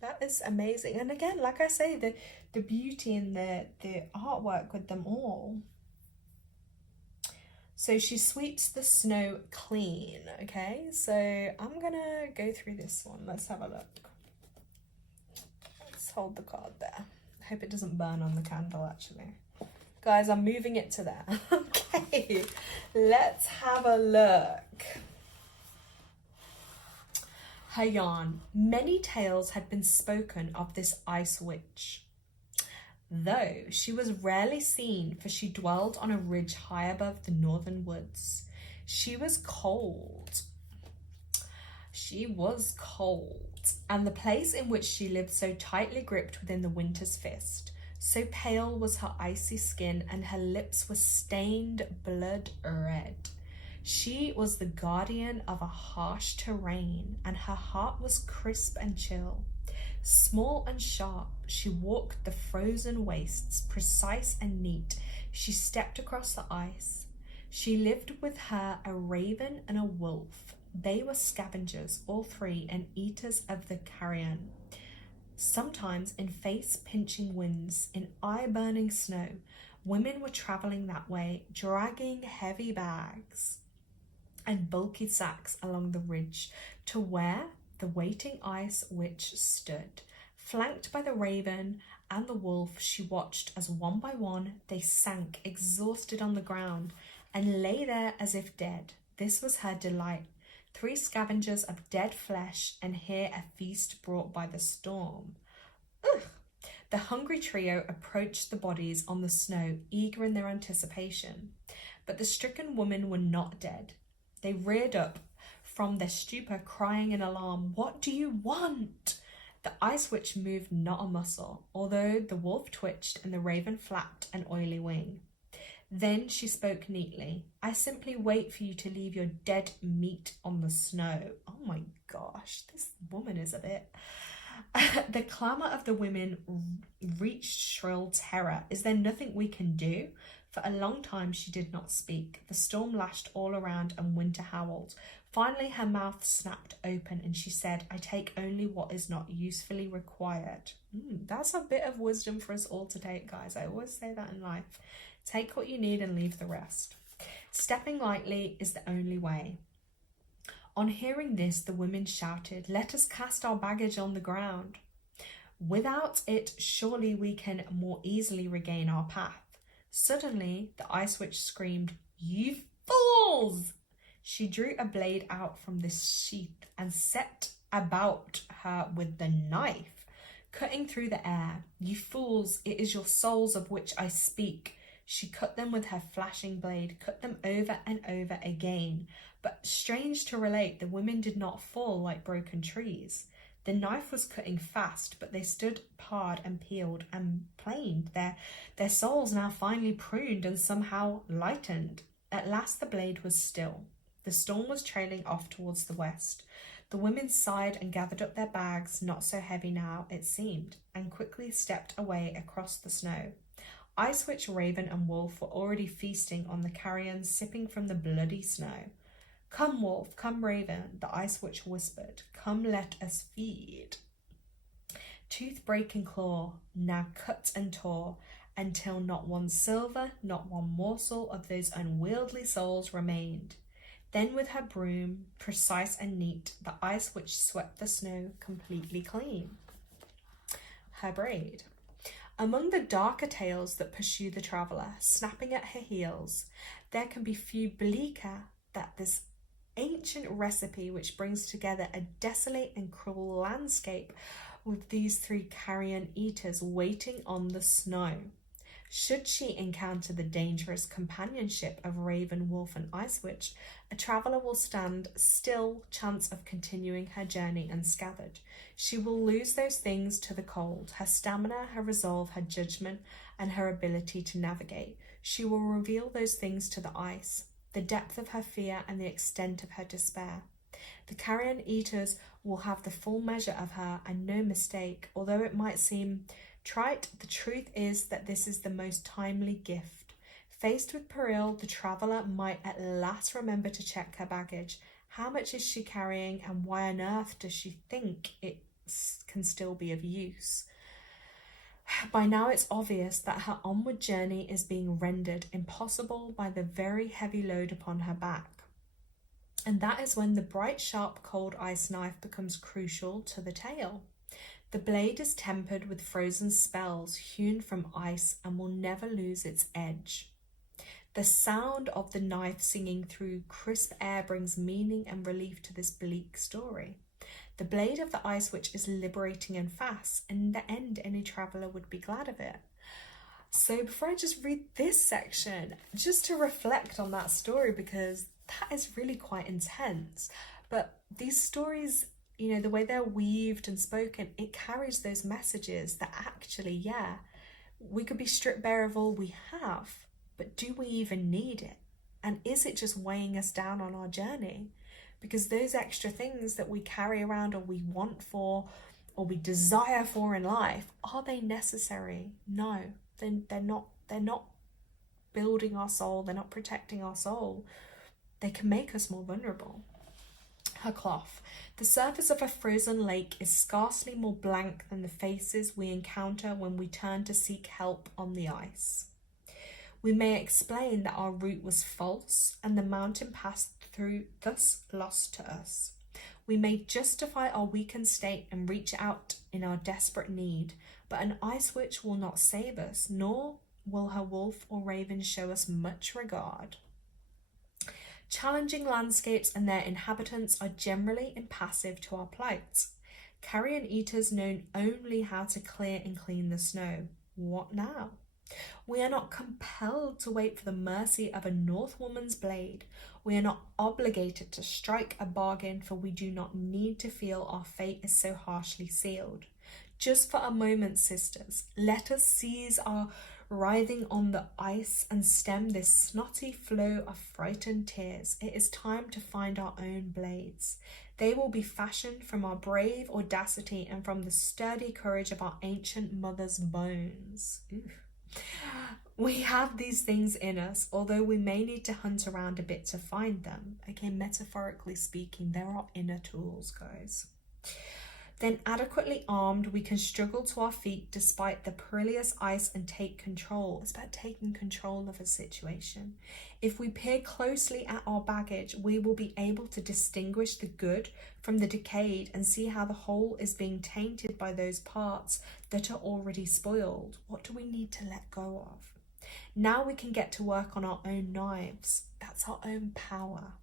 That is amazing. And again, like I say, the beauty and the artwork with them all. So she sweeps the snow clean, okay? So I'm gonna go through this one. Let's have a look. Let's hold the card there. I hope it doesn't burn on the candle, actually. Guys, I'm moving it to there. Okay, let's have a look. Her yarn. Many tales had been spoken of this Ice Witch, though she was rarely seen, for she dwelled on a ridge high above the northern woods. She was cold. And the place in which she lived so tightly gripped within the winter's fist. So pale was her icy skin, and her lips were stained blood red. She was the guardian of a harsh terrain, and her heart was crisp and chill. Small and sharp, she walked the frozen wastes, precise and neat. She stepped across the ice. She lived with her a raven and a wolf. They were scavengers, all three, and eaters of the carrion. Sometimes in face-pinching winds, in eye-burning snow, women were traveling that way, dragging heavy bags and bulky sacks along the ridge to where the waiting Ice Witch stood. Flanked by the raven and the wolf, she watched as one by one they sank exhausted on the ground and lay there as if dead. This was her delight. 3 scavengers of dead flesh, and here a feast brought by the storm. Ugh! The hungry trio approached the bodies on the snow, eager in their anticipation. But the stricken women were not dead. They reared up from their stupor, crying in alarm, "What do you want?" The Ice Witch moved not a muscle, although the wolf twitched and the raven flapped an oily wing. Then she spoke neatly. "I simply wait for you to leave your dead meat on the snow." Oh my gosh, this woman is a bit... The clamour of the women reached shrill terror. "Is there nothing we can do?" For a long time she did not speak. The storm lashed all around and winter howled. Finally her mouth snapped open and she said, "I take only what is not usefully required." That's a bit of wisdom for us all to take, guys. I always say that in life. Take what you need and leave the rest. Stepping lightly is the only way. On hearing this, the women shouted, "Let us cast our baggage on the ground. Without it, surely we can more easily regain our path." Suddenly, the Ice Witch screamed, "You fools!" She drew a blade out from this sheath and set about her with the knife, cutting through the air. "You fools, it is your souls of which I speak." She cut them with her flashing blade, cut them over and over again. But strange to relate, the women did not fall like broken trees. The knife was cutting fast, but they stood pared and peeled and planed, their souls now finely pruned and somehow lightened. At last the blade was still. The storm was trailing off towards the west. The women sighed and gathered up their bags, not so heavy now, it seemed, and quickly stepped away across the snow. Ice Witch, Raven and Wolf were already feasting on the carrion, sipping from the bloody snow. "Come, Wolf, come, Raven," the Ice Witch whispered. "Come, let us feed." Tooth, break and claw now cut and tore, until not one silver, not one morsel of those unwieldy souls remained. Then with her broom, precise and neat, the Ice Witch swept the snow completely clean. Her braid. Among the darker tales that pursue the traveller, snapping at her heels, there can be few bleaker than this ancient recipe which brings together a desolate and cruel landscape with these three carrion eaters waiting on the snow. Should she encounter the dangerous companionship of Raven, Wolf, and Ice Witch, a traveller will stand still chance of continuing her journey unscathed. She will lose those things to the cold, her stamina, her resolve, her judgment, and her ability to navigate. She will reveal those things to the ice, the depth of her fear and the extent of her despair. The carrion eaters will have the full measure of her and no mistake. Although it might seem trite, the truth is that this is the most timely gift. Faced with peril, the traveller might at last remember to check her baggage. How much is she carrying, and why on earth does she think it can still be of use? By now it's obvious that her onward journey is being rendered impossible by the very heavy load upon her back. And that is when the bright, sharp, cold ice knife becomes crucial to the tale. The blade is tempered with frozen spells hewn from ice and will never lose its edge. The sound of the knife singing through crisp air brings meaning and relief to this bleak story. The blade of the Ice Witch is liberating and fast, and in the end, any traveller would be glad of it. So before I just read this section, just to reflect on that story, because that is really quite intense. But these stories, you know, the way they're weaved and spoken, it carries those messages that actually, yeah, we could be stripped bare of all we have, but do we even need it? And is it just weighing us down on our journey? Because those extra things that we carry around or we want for or we desire for in life, are they necessary? No, they're not building our soul. They're not protecting our soul. They can make us more vulnerable. Her cloth. The surface of a frozen lake is scarcely more blank than the faces we encounter when we turn to seek help on the ice. We may explain that our route was false and the mountain passed through thus lost to us. We may justify our weakened state and reach out in our desperate need, but an ice witch will not save us, nor will her wolf or raven show us much regard. Challenging landscapes and their inhabitants are generally impassive to our plight. Carrion eaters know only how to clear and clean the snow. What now? We are not compelled to wait for the mercy of a North woman's blade. We are not obligated to strike a bargain, for we do not need to feel our fate is so harshly sealed. Just for a moment, sisters, let us seize our writhing on the ice and stem this snotty flow of frightened tears. It is time to find our own blades. They will be fashioned from our brave audacity and from the sturdy courage of our ancient mother's bones. Oof. We have these things in us, although we may need to hunt around a bit to find them. Again, metaphorically speaking, there are inner tools, guys. Then, adequately armed, we can struggle to our feet despite the perilous ice and take control. It's about taking control of a situation. If we peer closely at our baggage, we will be able to distinguish the good from the decayed and see how the whole is being tainted by those parts that are already spoiled. What do we need to let go of? Now we can get to work on our own knives. That's our own power.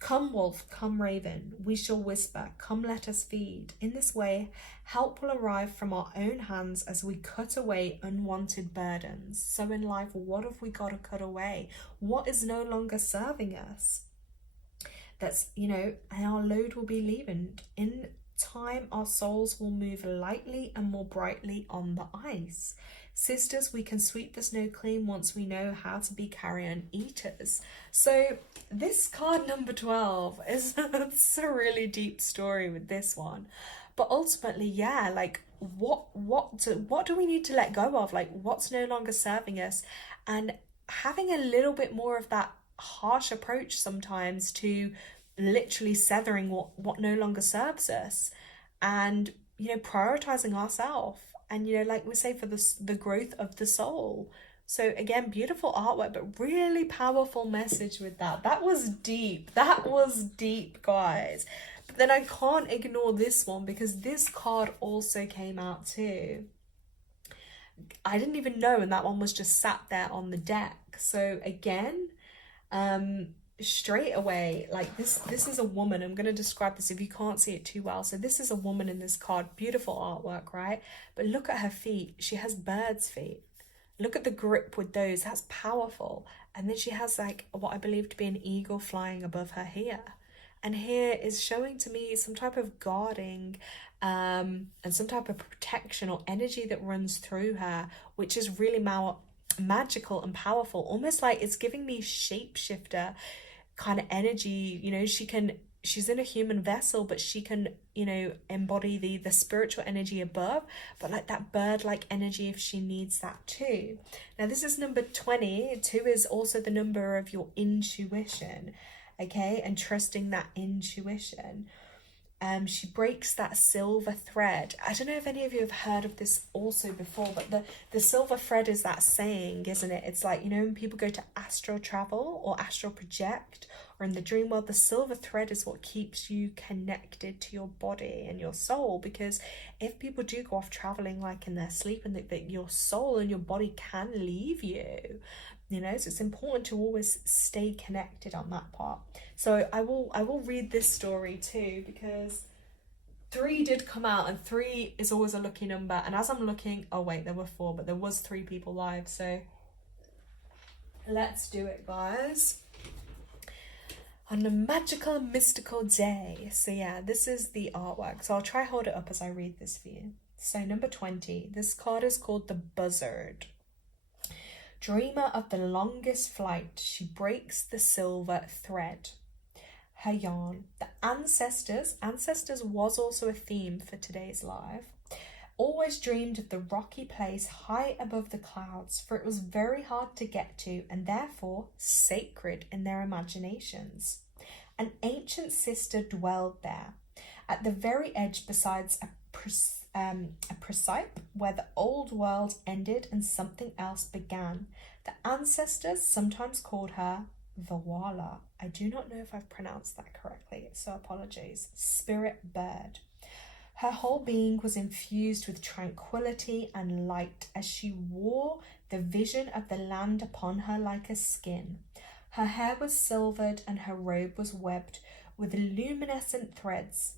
Come wolf, come raven, we shall whisper, come let us feed. In this way, help will arrive from our own hands as we cut away unwanted burdens. So in life, what have we got to cut away? What is no longer serving us? That's, and our load will be leavened. In time, our souls will move lightly and more brightly on the ice. Sisters, we can sweep the snow clean once we know how to be carrion eaters. So this card number 12 is it's a really deep story with this one. But ultimately, yeah, like what do we need to let go of? Like, what's no longer serving us? And having a little bit more of that harsh approach sometimes to literally severing what no longer serves us, and prioritizing ourselves. And, like we say, for the growth of the soul. So again, beautiful artwork, but really powerful message with that. That was deep. That was deep, guys. But then I can't ignore this one because this card also came out too. I didn't even know, and that one was just sat there on the deck. So again, straight away, like this is a woman. I'm going to describe this if you can't see it too well. So this is a woman in this card, beautiful artwork, right? But look at her feet. She has bird's feet. Look at the grip with those. That's powerful. And then she has like what I believe to be an eagle flying above her here. And here is showing to me some type of guarding and some type of protection or energy that runs through her, which is really magical and powerful. Almost like it's giving me shapeshifter kind of energy. You know, she's in a human vessel, but she can, you know, embody the spiritual energy above, but like that bird like energy if she needs that too. Now this is number 20. 2 is also the number of your intuition, okay, and trusting that intuition. She breaks that silver thread. I don't know if any of you have heard of this also before, but the silver thread is that saying, isn't it? It's like, you know, when people go to astral travel or astral project or in the dream world, the silver thread is what keeps you connected to your body and your soul. Because if people do go off traveling like in their sleep, and that your soul and your body can leave you, you know, so it's important to always stay connected on that part. So I will read this story too, because 3 did come out, and 3 is always a lucky number. And as I'm looking, oh wait, there were 4, but there was 3 people live. So let's do it, guys. On a magical, mystical day. So yeah, this is the artwork. So I'll try hold it up as I read this for you. So number 20, this card is called the Buzzard. Dreamer of the longest flight, she breaks the silver thread. Her yarn. The ancestors was also a theme for today's live. Always dreamed of the rocky place high above the clouds, for it was very hard to get to and therefore sacred in their imaginations. An ancient sister dwelled there, at the very edge besides a precipice where the old world ended and something else began. The ancestors sometimes called her Vawala. I do not know if I've pronounced that correctly, so apologies. Spirit bird. Her whole being was infused with tranquility and light as she wore the vision of the land upon her like a skin. Her hair was silvered and her robe was webbed with luminescent threads.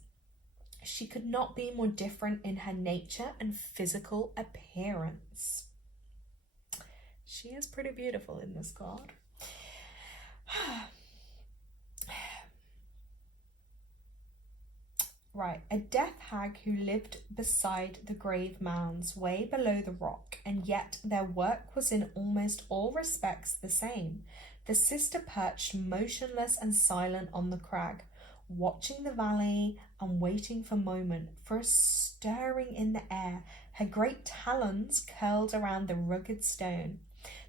She could not be more different in her nature and physical appearance. She is pretty beautiful in this card. Right, a death hag who lived beside the grave mounds way below the rock, and yet their work was in almost all respects the same. The sister perched motionless and silent on the crag, watching the valley and waiting for a stirring in the air. Her great talons curled around the rugged stone.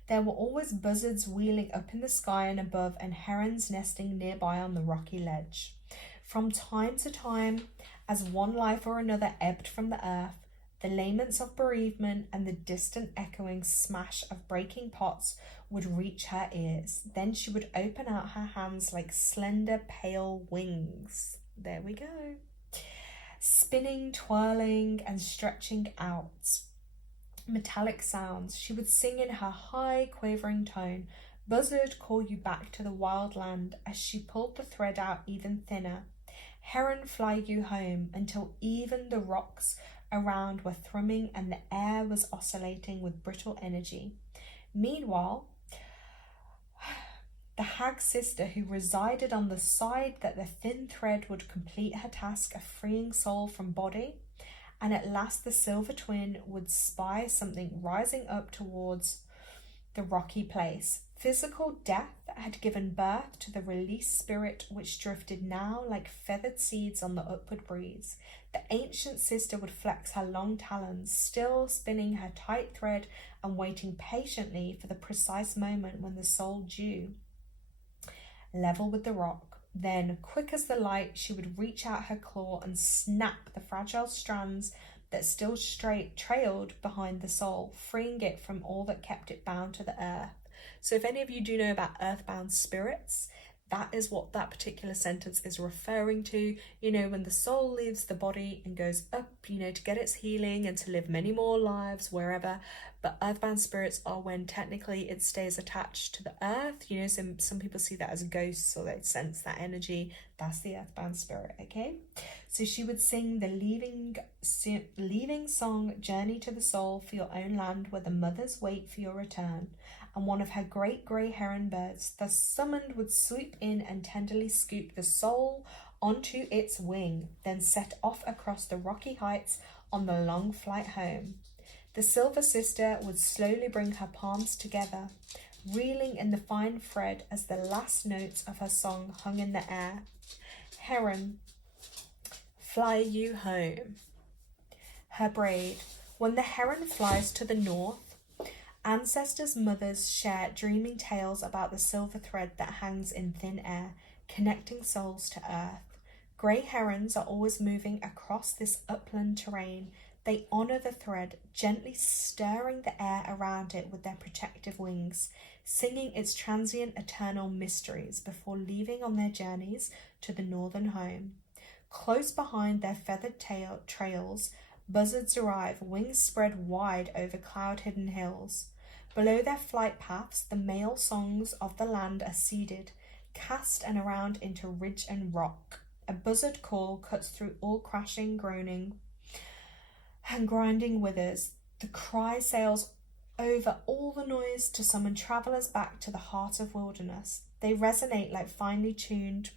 There were always buzzards wheeling up in the sky and above, and herons nesting nearby on the rocky ledge. From time to time, as one life or another ebbed from the earth, the laments of bereavement and the distant echoing smash of breaking pots would reach her ears. Then she would open out her hands like slender, pale wings. There we go. Spinning, twirling, and stretching out metallic sounds. She would sing in her high, quavering tone, "Buzzard, call you back to the wild land," as she pulled the thread out even thinner. "Heron, fly you home," until even the rocks around were thrumming and the air was oscillating with brittle energy. Meanwhile, the hag sister, who resided on the side that the thin thread would complete her task of freeing soul from body, and at last the silver twin would spy something rising up towards the rocky place. Physical death had given birth to the released spirit, which drifted now like feathered seeds on the upward breeze. The ancient sister would flex her long talons, still spinning her tight thread and waiting patiently for the precise moment when the soul due level with the rock. Then, quick as the light, she would reach out her claw and snap the fragile strands that still trailed behind the soul, freeing it from all that kept it bound to the earth. So if any of you do know about earthbound spirits, That is what that particular sentence is referring to. You know, when the soul leaves the body and goes up, you know, to get its healing and to live many more lives wherever. But earthbound spirits are when technically it stays attached to the earth. You know, some people see that as ghosts, or they sense that energy. That's the earthbound spirit, okay? So she would sing the leaving song, Journey to the Soul, for your own land where the mothers wait for your return. And one of her great grey heron birds, thus summoned, would swoop in and tenderly scoop the soul onto its wing, then set off across the rocky heights on the long flight home. The silver sister would slowly bring her palms together, reeling in the fine thread as the last notes of her song hung in the air. Heron, fly you home. Her braid. When the heron flies to the north, ancestors' mothers share dreaming tales about the silver thread that hangs in thin air, connecting souls to earth. Grey herons are always moving across this upland terrain. They honour the thread, gently stirring the air around it with their protective wings, singing its transient eternal mysteries before leaving on their journeys to the northern home. Close behind their feathered trails, buzzards arrive, wings spread wide over cloud-hidden hills. Below their flight paths, the male songs of the land are seeded, cast and around into ridge and rock. A buzzard call cuts through all crashing, groaning, and grinding withers. The cry sails over all the noise to summon travellers back to the heart of wilderness. They resonate like finely tuned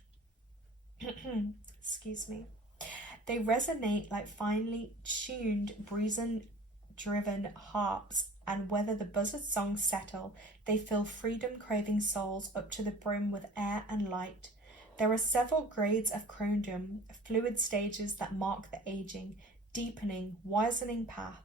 They resonate like finely tuned, breeze-driven harps, and whether the buzzard songs settle, they fill freedom-craving souls up to the brim with air and light. There are several grades of crondom, fluid stages that mark the aging, deepening, wisening path,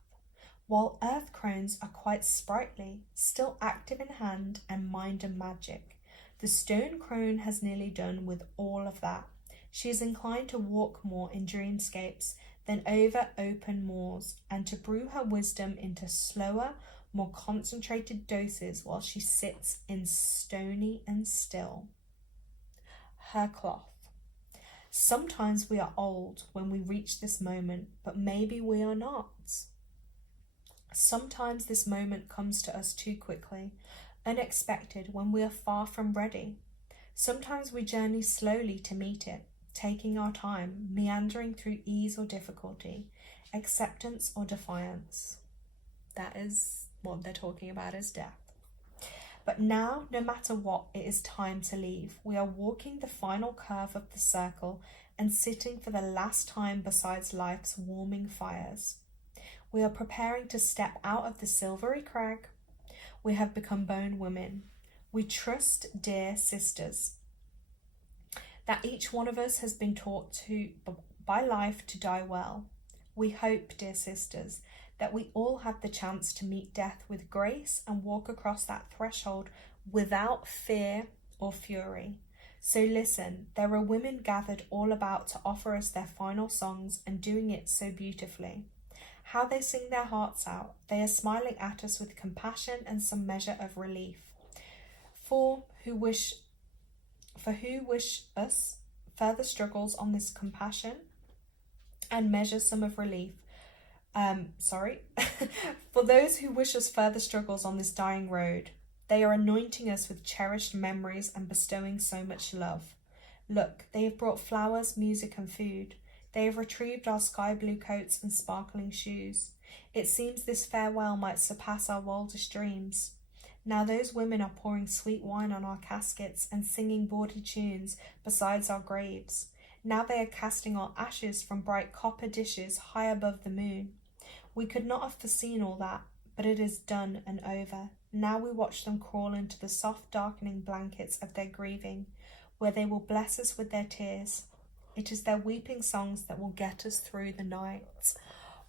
while earth crones are quite sprightly, still active in hand and mind and magic. The stone crone has nearly done with all of that. She is inclined to walk more in dreamscapes than over open moors, and to brew her wisdom into slower, more concentrated doses while she sits in stony and still. Her cloth. Sometimes we are old when we reach this moment, but maybe we are not. Sometimes this moment comes to us too quickly, unexpected, when we are far from ready. Sometimes we journey slowly to meet it, taking our time, meandering through ease or difficulty, acceptance or defiance. That is what they're talking about as death. But now, no matter what, it is time to leave. We are walking the final curve of the circle and sitting for the last time beside life's warming fires. We are preparing to step out of the silvery crag. We have become bone women. We trust, dear sisters, that each one of us has been taught by life to die well. We hope, dear sisters, that we all have the chance to meet death with grace and walk across that threshold without fear or fury. So listen, there are women gathered all about to offer us their final songs, and doing it so beautifully. How they sing their hearts out. They are smiling at us with compassion and some measure of relief. For who wish us further struggles on this compassion and measure some of relief. For those who wish us further struggles on this dying road, they are anointing us with cherished memories and bestowing so much love. Look, they have brought flowers, music and food. They have retrieved our sky blue coats and sparkling shoes. It seems this farewell might surpass our wildest dreams. Now those women are pouring sweet wine on our caskets and singing bawdy tunes besides our graves. Now they are casting our ashes from bright copper dishes high above the moon. We could not have foreseen all that, but it is done and over. Now we watch them crawl into the soft, darkening blankets of their grieving, where they will bless us with their tears. It is their weeping songs that will get us through the night.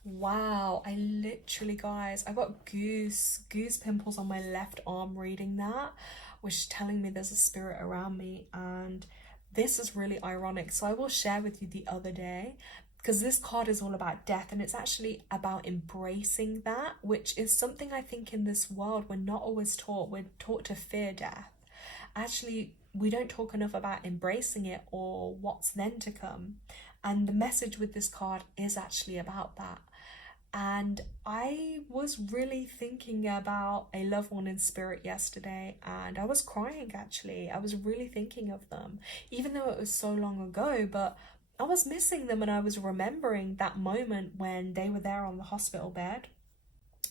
Wow, I literally, guys, I got goose pimples on my left arm reading that, which is telling me there's a spirit around me, and this is really ironic. So I will share with you the other day, because this card is all about death, and it's actually about embracing that, which is something I think in this world we're not always taught. We're taught to fear death. actually we don't talk enough about embracing it or what's then to come. And the message with this card is actually about that. And I was really thinking about a loved one in spirit yesterday, and I was crying actually. I was really thinking of them, even though it was so long ago, but I was missing them, and I was remembering that moment when they were there on the hospital bed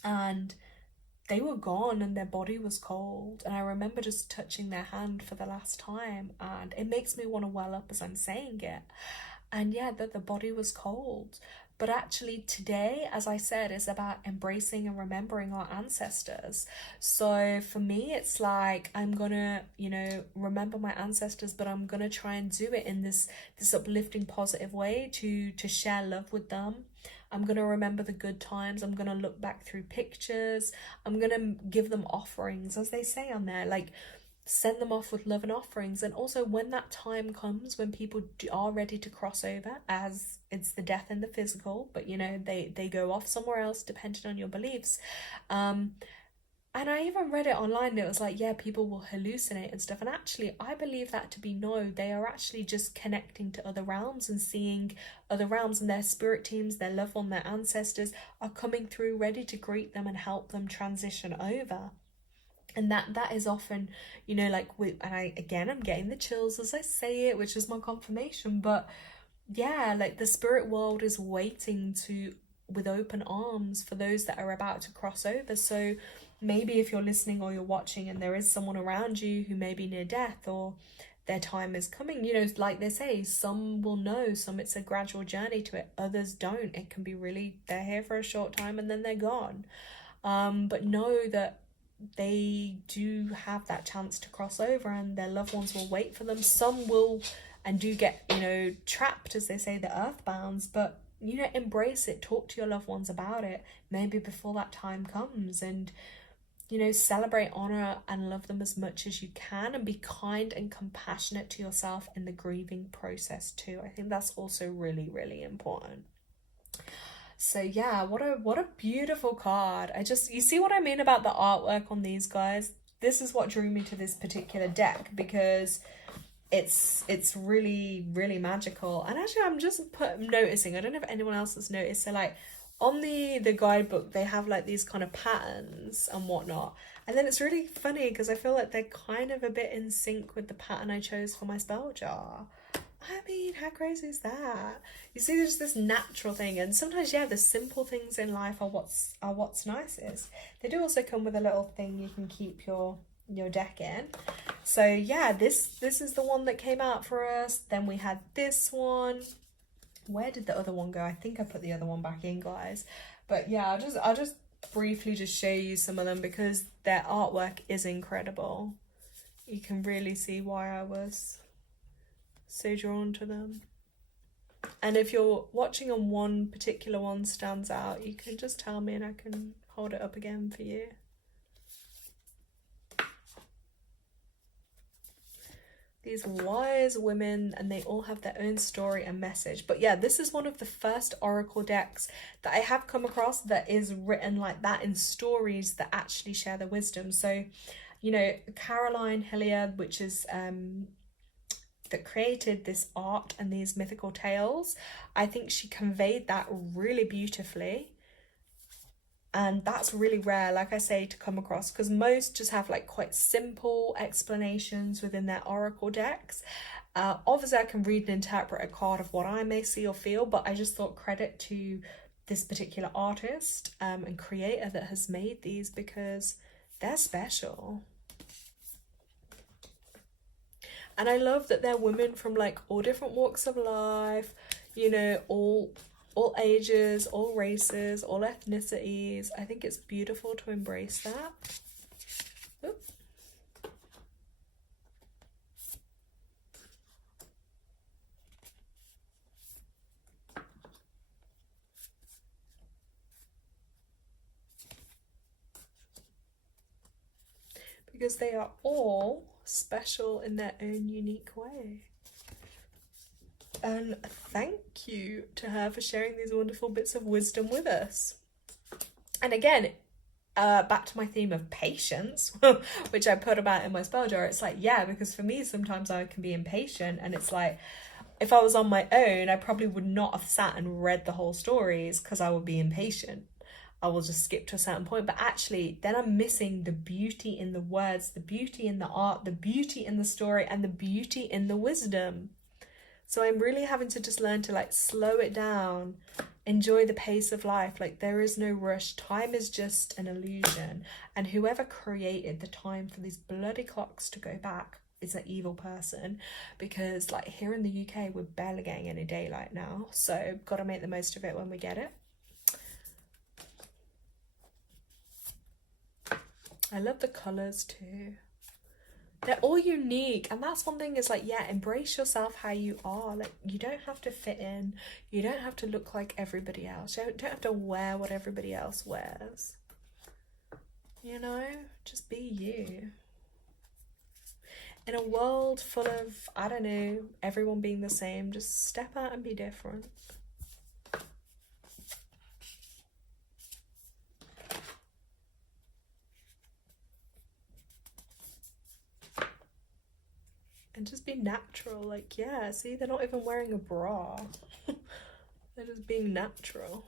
and they were gone and their body was cold. And I remember just touching their hand for the last time, and it makes me want to well up as I'm saying it. And yeah, that the body was cold. But actually today, as I said, is about embracing and remembering our ancestors. So for me, it's like I'm gonna, remember my ancestors, but I'm gonna try and do it in this uplifting, positive way to share love with them. I'm gonna remember the good times. I'm gonna look back through pictures. I'm gonna give them offerings, as they say on there, like send them off with love and offerings. And also when that time comes, when people are ready to cross over, as it's the death in the physical, but they go off somewhere else depending on your beliefs. And I even read it online, and it was like, yeah, people will hallucinate and stuff. And actually, I believe that to be no, they are actually just connecting to other realms and seeing other realms, and their spirit teams, their loved one, their ancestors are coming through ready to greet them and help them transition over. And that is often, I'm getting the chills as I say it, which is my confirmation. But yeah, like the spirit world is waiting with open arms for those that are about to cross over. So maybe if you're listening or you're watching and there is someone around you who may be near death or their time is coming, like they say, some will know, some it's a gradual journey to it, others don't. It can be really, they're here for a short time and then they're gone. But know that they do have that chance to cross over, and their loved ones will wait for them. Some will and do get, trapped, as they say, the earthbounds, but embrace it, talk to your loved ones about it, maybe before that time comes, and celebrate, honor, and love them as much as you can, and be kind and compassionate to yourself in the grieving process too. I think that's also really, really important. So yeah, what a beautiful card. You see what I mean about the artwork on these guys? This is what drew me to this particular deck, because it's really, really magical. And actually I'm just noticing, I don't know if anyone else has noticed, so like on the guidebook they have like these kind of patterns and whatnot, and then it's really funny because I feel like they're kind of a bit in sync with the pattern I chose for my spell jar. I mean, how crazy is that? You see, there's this natural thing, and sometimes, yeah, the simple things in life are what's nicest. They do also come with a little thing you can keep your deck in. So yeah, this is the one that came out for us. Then we had this one. Where did the other one go? I think I put the other one back in, guys. But yeah, I'll just briefly just show you some of them because their artwork is incredible. You can really see why I was so drawn to them. And if you're watching and one particular one stands out, you can just tell me and I can hold it up again for you. These wise women, and they all have their own story and message. But yeah, this is one of the first oracle decks that I have come across that is written like that, in stories that actually share the wisdom. So, Caroline Hilliard, which is that created this art and these mythical tales, I think she conveyed that really beautifully. And that's really rare, like I say, to come across, because most just have like quite simple explanations within their oracle decks. Obviously I can read and interpret a card of what I may see or feel, but I just thought credit to this particular artist and creator that has made these, because they're special. And I love that they're women from like all different walks of life, all ages, all races, all ethnicities. I think it's beautiful to embrace that. Oops. Because they are all special in their own unique way. And thank you to her for sharing these wonderful bits of wisdom with us. And again, back to my theme of patience, which I put about in my spell jar, it's like, yeah, because for me, sometimes I can be impatient, and it's like, if I was on my own, I probably would not have sat and read the whole stories because I would be impatient. I will just skip to a certain point, but actually, then I'm missing the beauty in the words, the beauty in the art, the beauty in the story, and the beauty in the wisdom. So I'm really having to just learn to like slow it down, enjoy the pace of life. Like, there is no rush. Time is just an illusion. And whoever created the time for these bloody clocks to go back is an evil person, because like here in the UK, we're barely getting any daylight now. So gotta make the most of it when we get it. I love the colours too. They're all unique, and that's one thing, is like, yeah, embrace yourself how you are. Like, you don't have to fit in, you don't have to look like everybody else, you don't have to wear what everybody else wears, you know, just be you. In a world full of, I don't know, everyone being the same, just step out and be different. And just be natural. Like, yeah, see, they're not even wearing a bra. They're just being natural.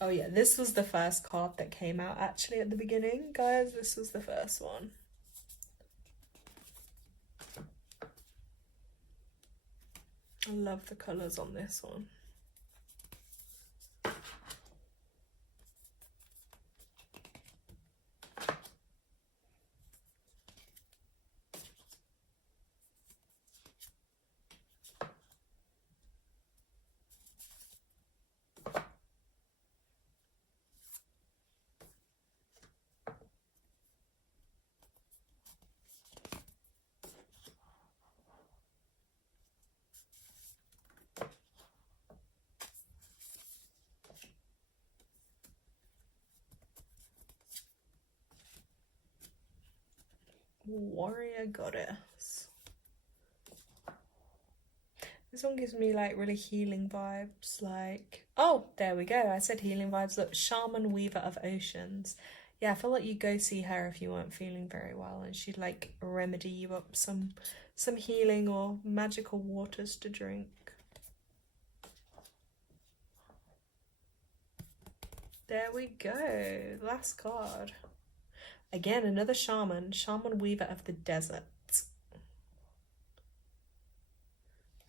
Oh yeah, this was the first card that came out actually at the beginning, guys. This was the first one. I love the colours on this one. Warrior Goddess. This one gives me like really healing vibes. Like, oh, there we go. I said healing vibes. Look, Shaman Weaver of Oceans. Yeah, I feel like you go see her if you weren't feeling very well, and she'd like remedy you up some healing or magical waters to drink. There we go. Last card. Again, another shaman. Shaman Weaver of the Desert.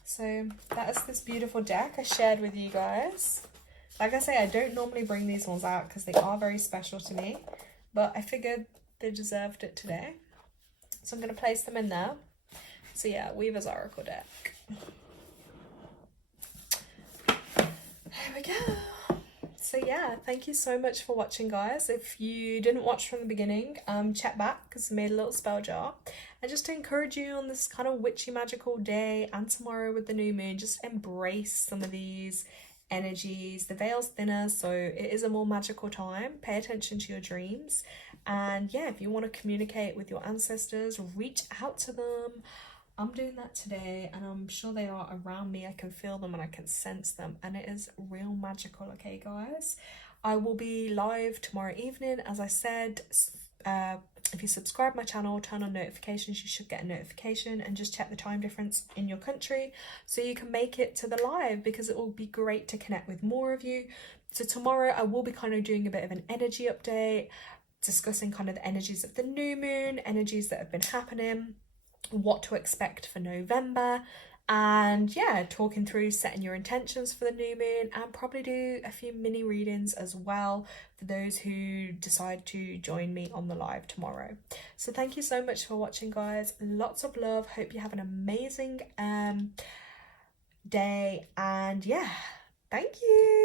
So that is this beautiful deck I shared with you guys. Like I say, I don't normally bring these ones out because they are very special to me, but I figured they deserved it today. So I'm going to place them in there. So yeah, Weaver's Oracle deck. There we go. So yeah, thank you so much for watching, guys. If you didn't watch from the beginning, check back because I made a little spell jar. And just to encourage you on this kind of witchy magical day and tomorrow with the new moon, just embrace some of these energies. The veil's thinner, so it is a more magical time. Pay attention to your dreams. And yeah, if you want to communicate with your ancestors, reach out to them. I'm doing that today, and I'm sure they are around me. I can feel them and I can sense them, and it is real magical. Okay, guys, I will be live tomorrow evening, as I said. If you subscribe my channel, turn on notifications, you should get a notification, and just check the time difference in your country so you can make it to the live, because it will be great to connect with more of you. So tomorrow I will be kind of doing a bit of an energy update, discussing kind of the energies of the new moon, energies that have been happening, what to expect for November, and yeah, talking through setting your intentions for the new moon, and probably do a few mini readings as well for those who decide to join me on the live tomorrow. So thank you so much for watching, guys. Lots of love. Hope you have an amazing day, and yeah, thank you.